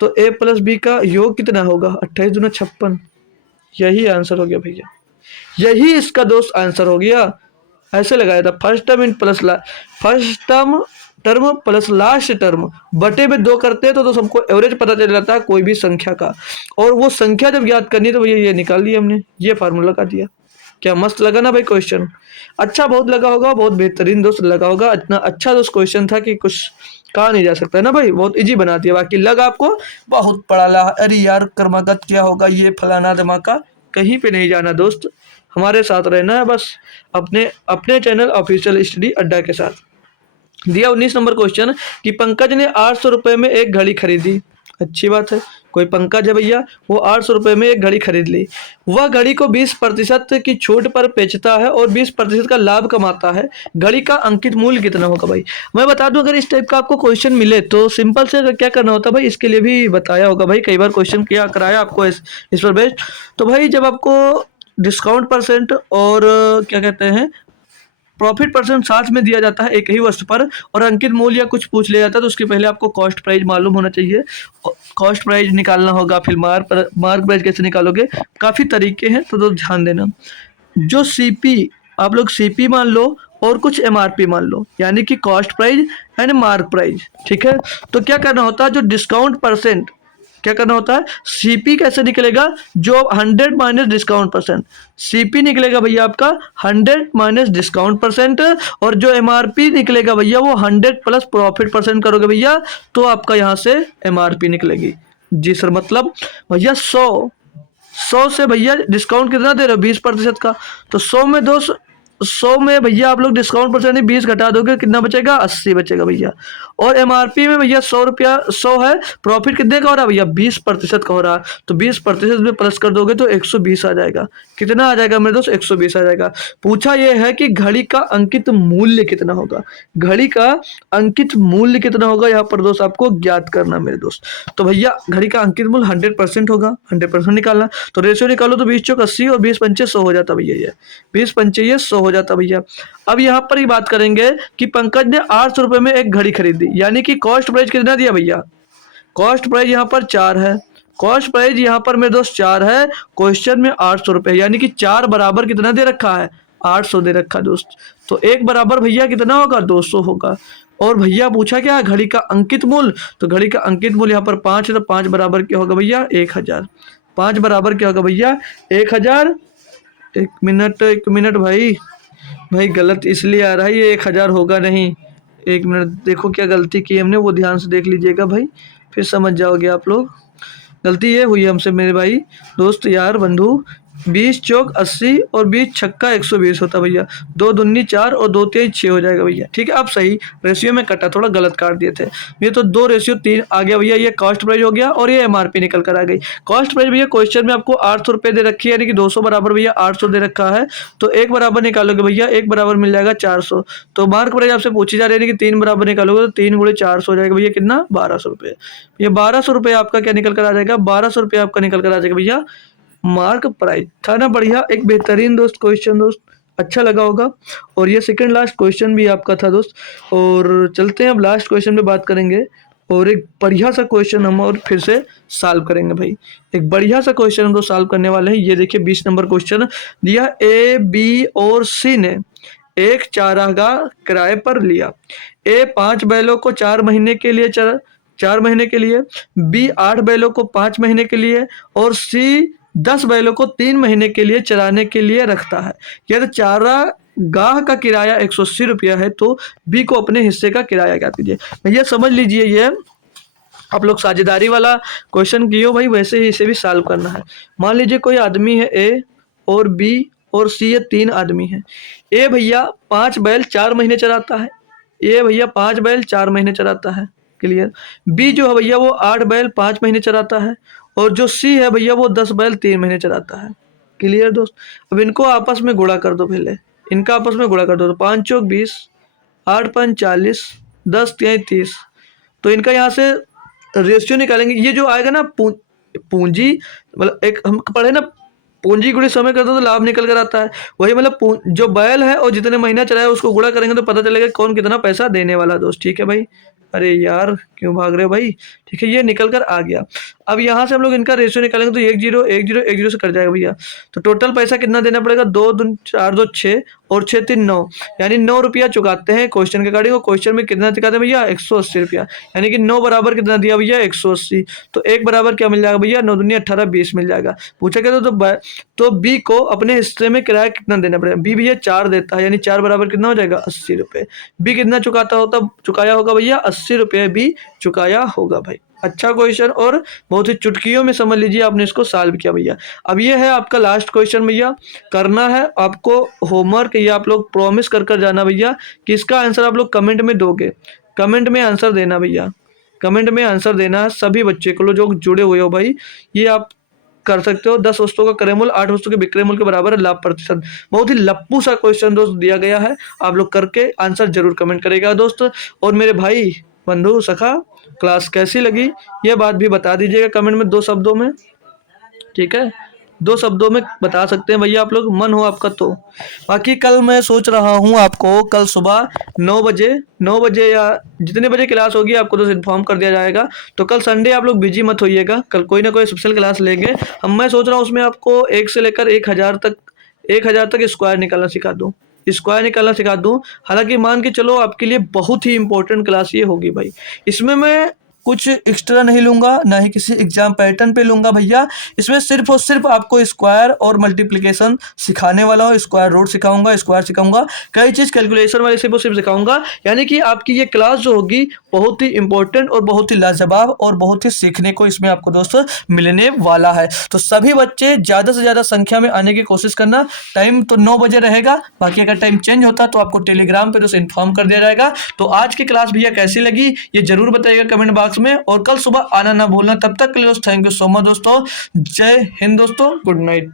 तो ए प्लस बी का योग कितना होगा? 28 दूना 56। यही आंसर हो गया भैया, यही इसका दोस्त आंसर हो गया। ऐसे लगाया था, first term in plus first term term plus last term बटे में 2 करते हैं तो सबको एवरेज पता चल जाता है कोई भी संख्या का, और वो संख्या जब याद करनी तो भैया ये निकाल लिया हमने, ये फार्मूला लगा दिया। क्या मस्त लगा ना भाई क्वेश्चन? अच्छा बहुत लगा होगा, बहुत बेहतरीन दोस्त लगा होगा। इतना अच्छा दोस्त क्वेश्चन था कि कुछ कहा नहीं जा सकता है ना भाई, बहुत इजी बना दिया। बाकी लगा आपको बहुत पढ़ा ला, अरे यार क्रमागत क्या होगा, ये फलाना धमाका, कहीं पे नहीं जाना दोस्त, हमारे साथ रहना है बस, अपने अपने चैनल ऑफिशियल स्टडी अड्डा के साथ। दिया 19 नंबर क्वेश्चन कि पंकज ने 800 रुपये में एक घड़ी खरीदी। अच्छी बात है, कोई पंकज है भैया, वो 800 रुपये में एक घड़ी खरीद ली। वह घड़ी को 20% की छूट पर बेचता है और 20% का लाभ कमाता है। घड़ी का अंकित मूल्य कितना होगा भाई? मैं बता दूं, अगर इस टाइप का आपको क्वेश्चन मिले तो सिंपल से क्या करना होता है भाई, इसके लिए भी बताया होगा भाई, कई बार क्वेश्चन किया कराया आपको इस पर बेस्ड। तो भाई जब आपको डिस्काउंट परसेंट और क्या कहते हैं प्रॉफिट परसेंट साथ में दिया जाता है एक ही वस्तु पर, और अंकित मूल्य या कुछ पूछ लिया जाता है, तो उसके पहले आपको कॉस्ट प्राइस मालूम होना चाहिए। कॉस्ट प्राइस निकालना होगा, फिर मार्क प्राइस कैसे निकालोगे, काफ़ी तरीके हैं, तो ध्यान देना। जो सीपी, आप लोग सीपी मान लो और कुछ एमआरपी मान लो, यानी कि cost price and mark price, ठीक है। तो क्या करना होता है, जो डिस्काउंट परसेंट, क्या करना होता है, सीपी कैसे निकलेगा, जो 100 माइनस डिस्काउंट परसेंट, सीपी निकलेगा भैया आपका 100 माइनस डिस्काउंट परसेंट, और जो एमआरपी निकलेगा भैया वो 100 प्लस प्रॉफिट परसेंट करोगे भैया, तो आपका यहाँ से एमआरपी निकलेगी। जी सर, मतलब भैया 100 से भैया डिस्काउंट कितना दे रहे हो? 20% का, तो 100 में भैया आप लोग डिस्काउंट परसेंट 20 घटा दोगे, कितना बचेगा? 80 बचेगा भैया। और एमआरपी में भैया 100 है, प्रॉफिट कितने का हो रहा है भैया? 20% का हो रहा है, तो 20% में प्लस कर दोगे तो 120 आ जाएगा। कितना आ जाएगा मेरे दोस्त? 120 आ जाएगा। पूछा यह है कि घड़ी का अंकित मूल्य कितना होगा, घड़ी का अंकित मूल्य कितना होगा, यहाँ पर दोस्त आपको ज्ञात करना मेरे दोस्त। तो भैया घड़ी का अंकित मूल्य 100% होगा, 100% निकालना, तो रेशियो निकालो, तो 20 चौक 80 और 20 पंचे 100 हो जाता भैया, ये 20 पंचे 100 हो जाता भैया। अब यहाँ पर ही बात करेंगे कि पंकज ने 800 रुपये में एक घड़ी खरीदी, यानी कि कॉस्ट प्राइस कितना दिया भैया? कॉस्ट प्राइस यहाँ पर 4 है, कॉस्ट प्राइस यहाँ पर मेरे दोस्त 4 है, क्वेश्चन में 800 रुपये, यानी कि 4 बराबर कितना दे रखा है? 800 दे रखा दोस्त। तो 1 बराबर भैया कितना होगा? 200 होगा। और भैया पूछा क्या? घड़ी का अंकित मूल्य, तो घड़ी का अंकित मूल्य यहाँ पर 5 है, तो 5 बराबर क्या होगा भैया? 1000। 5 बराबर क्या होगा भैया? 1000। एक मिनट भाई गलत इसलिए आ रहा है, ये 1000 होगा नहीं। एक मिनट, देखो क्या गलती की हमने, वो ध्यान से देख लीजिएगा भाई, फिर समझ जाओगे आप लोग। गलती ये हुई हमसे मेरे भाई, दोस्त, यार, बंधु। 20 चौक 80 और 20 छक्का 120 होता भैया, 2 दूनी 4 और 2 तेज 6 हो जाएगा भैया, ठीक है। आप सही रेशियो में कटा, थोड़ा गलत काट दिए थे ये, तो 2 रेशियो 3 आ गया भैया। ये कॉस्ट प्राइस हो गया और ये एमआरपी निकल कर आ गई। कॉस्ट प्राइस भैया क्वेश्चन में आपको 800 रुपये दे रखी है, यानी कि 200 बराबर भैया 800 दे रखा है, तो 1 बराबर निकालोगे भैया, 1 बराबर मिल जाएगा 400। तो मार्क प्राइस आपसे पूछी जा रही है कि 3 बराबर निकालोगे तो 3 गुणे 400 हो जाएगा भैया, कितना? 1200 रुपये। ये 1200 रुपये आपका क्या निकल कर आ जाएगा? 1200 रुपये आपका निकल कर आ जाएगा भैया मार्क प्राइस। था ना बढ़िया, एक बेहतरीन दोस्त क्वेश्चन दोस्त, अच्छा लगा होगा। और ये सेकंड लास्ट क्वेश्चन भी आपका था दोस्त। और चलते हैं अब लास्ट क्वेश्चन पे बात करेंगे, और एक बढ़िया सा क्वेश्चन हम और फिर से सॉल्व करेंगे भाई। एक बढ़िया सा क्वेश्चन हम तो सॉल्व करने वाले हैं। ये देखिए 20 नंबर क्वेश्चन दिया, ए, बी और सी ने एक चारागाह किराए पर लिया। ए 5 बैलों को 4 महीने के लिए 4 महीने के लिए, बी 8 बैलों को 5 महीने के लिए, और सी 10 बैलों को 3 महीने के लिए चराने के लिए रखता है। यदि चारागाह का किराया 180 रुपया है, तो बी को अपने हिस्से का किराया क्या दीजिए। भैया समझ लीजिए, ये आप लोग साझेदारी वाला क्वेश्चन किए हो भाई, वैसे ही इसे भी सॉल्व करना है। मान लीजिए कोई आदमी है, ए और बी और सी, ये 3 आदमी हैं। ए भैया 5 बैल 4 महीने चराता है, ए भैया 5 बैल 4 महीने चराता है, क्लियर। बी जो है भैया वो 8 बैल 5 महीने चराता है, और जो सी है भैया वो 10 बैल 3 महीने चलाता है, क्लियर दोस्त। अब इनको आपस में गुणा कर दो पहले, इनका आपस में गुणा कर दो, तो 5 चौक 20, 8 5 40, 10 तिहाई 30। तो इनका यहाँ से रेशियो निकालेंगे, ये जो आएगा ना पूंजी, मतलब एक हम पढ़े ना, पूंजी गुणे समय करते तो लाभ निकल कर आता है, वही मतलब जो बैल है और जितने महीना चलाया उसको गुणा करेंगे तो पता चलेगा कौन कितना पैसा देने वाला दोस्त। ठीक है भाई, अरे यार क्यों भाग रहे हो भाई। ठीक है, ये निकल कर आ गया। अब यहाँ से हम लोग इनका रेशियो निकालेंगे तो 1 0 1 0 1 0 से कट जाएगा भैया। तो टोटल पैसा कितना देना पड़ेगा, 2 दूनी 4 2 6 और 6 3 9, यानी 9 रुपया चुकाते हैं क्वेश्चन के अकॉर्डिंग। और क्वेश्चन में कितना चुकाते हैं भैया, 180 रुपया, यानी कि 9 बराबर कितना दिया भैया, 180। तो एक बराबर क्या मिल जाएगा भैया, 9 दूनी 18 20 मिल जाएगा। पूछा क्या तो बी को अपने हिस्से में किराया कितना देना पड़ेगा, बी भैया 4 देता है, यानी 4 बराबर कितना हो जाएगा, 80 रुपये। बी कितना चुकाया होगा भैया, 80 रुपये बी चुकाया होगा भाई। अच्छा क्वेश्चन और बहुत ही चुटकियों में समझ लीजिए आपने इसको सॉल्व किया भैया। अब ये है आपका लास्ट क्वेश्चन भैया, करना है आपको होमवर्क, ये आप लोग प्रॉमिस कर कर जाना भैया कि इसका आंसर आप लोग कमेंट में दोगे, कमेंट में आंसर देना भैया, कमेंट में आंसर देना है सभी बच्चे को जो जुड़े हुए हो भाई। ये आप कर सकते हो, 10 वस्तुओं का क्रय मूल्य 8 वस्तुओं के विक्रय मूल्य के बराबर है, लाभ प्रतिशत। बहुत ही लप्पू सा क्वेश्चन दोस्त दिया गया है, आप लोग करके आंसर जरूर कमेंट करेगा दोस्त। और मेरे भाई बंधु सखा, क्लास कैसी लगी ये बात भी बता दीजिएगा कमेंट में 2 शब्दों में। ठीक है, 2 शब्दों में बता सकते हैं भैया आप लोग, मन हो आपका तो। बाकी कल मैं सोच रहा हूँ आपको कल सुबह 9 बजे या जितने बजे क्लास होगी आपको तो इन्फॉर्म कर दिया जाएगा। तो कल संडे आप लोग बिजी मत होइएगा, कल कोई ना कोई स्पेशल क्लास लेंगे हम। मैं सोच रहा हूँ उसमें आपको 1 से लेकर 1000 तक स्क्वायर निकालना सिखा दूँ, स्क्वायर निकालना सिखा दूँ। हालांकि मान के चलो आपके लिए बहुत ही इंपॉर्टेंट क्लास ये होगी भाई। इसमें मैं कुछ एक्स्ट्रा नहीं लूंगा, ना ही किसी एग्जाम पैटर्न पे लूंगा भैया। इसमें सिर्फ और सिर्फ आपको स्क्वायर और मल्टीप्लिकेशन सिखाने वाला हूँ, स्क्वायर रूट सिखाऊंगा, स्क्वायर सिखाऊंगा, कई चीज़ कैलकुलेशन वाले सिर्फ और सिर्फ सिखाऊंगा। यानी कि आपकी ये क्लास जो होगी बहुत ही इंपॉर्टेंट और बहुत ही लाजवाब और बहुत ही सीखने को इसमें आपको दोस्तों मिलने वाला है। तो सभी बच्चे ज़्यादा से ज़्यादा संख्या में आने की कोशिश करना। टाइम तो 9 बजे रहेगा, बाकी अगर टाइम चेंज होता तो आपको टेलीग्राम पर दोस्तों इन्फॉर्म कर दिया जाएगा। तो आज की क्लास भैया कैसी लगी ये जरूर बताइएगा कमेंट बॉक्स में, और कल सुबह आना ना भूलना। तब तक के लिए थैंक यू सो मच दोस्तों, जय हिंद दोस्तों, गुड नाइट।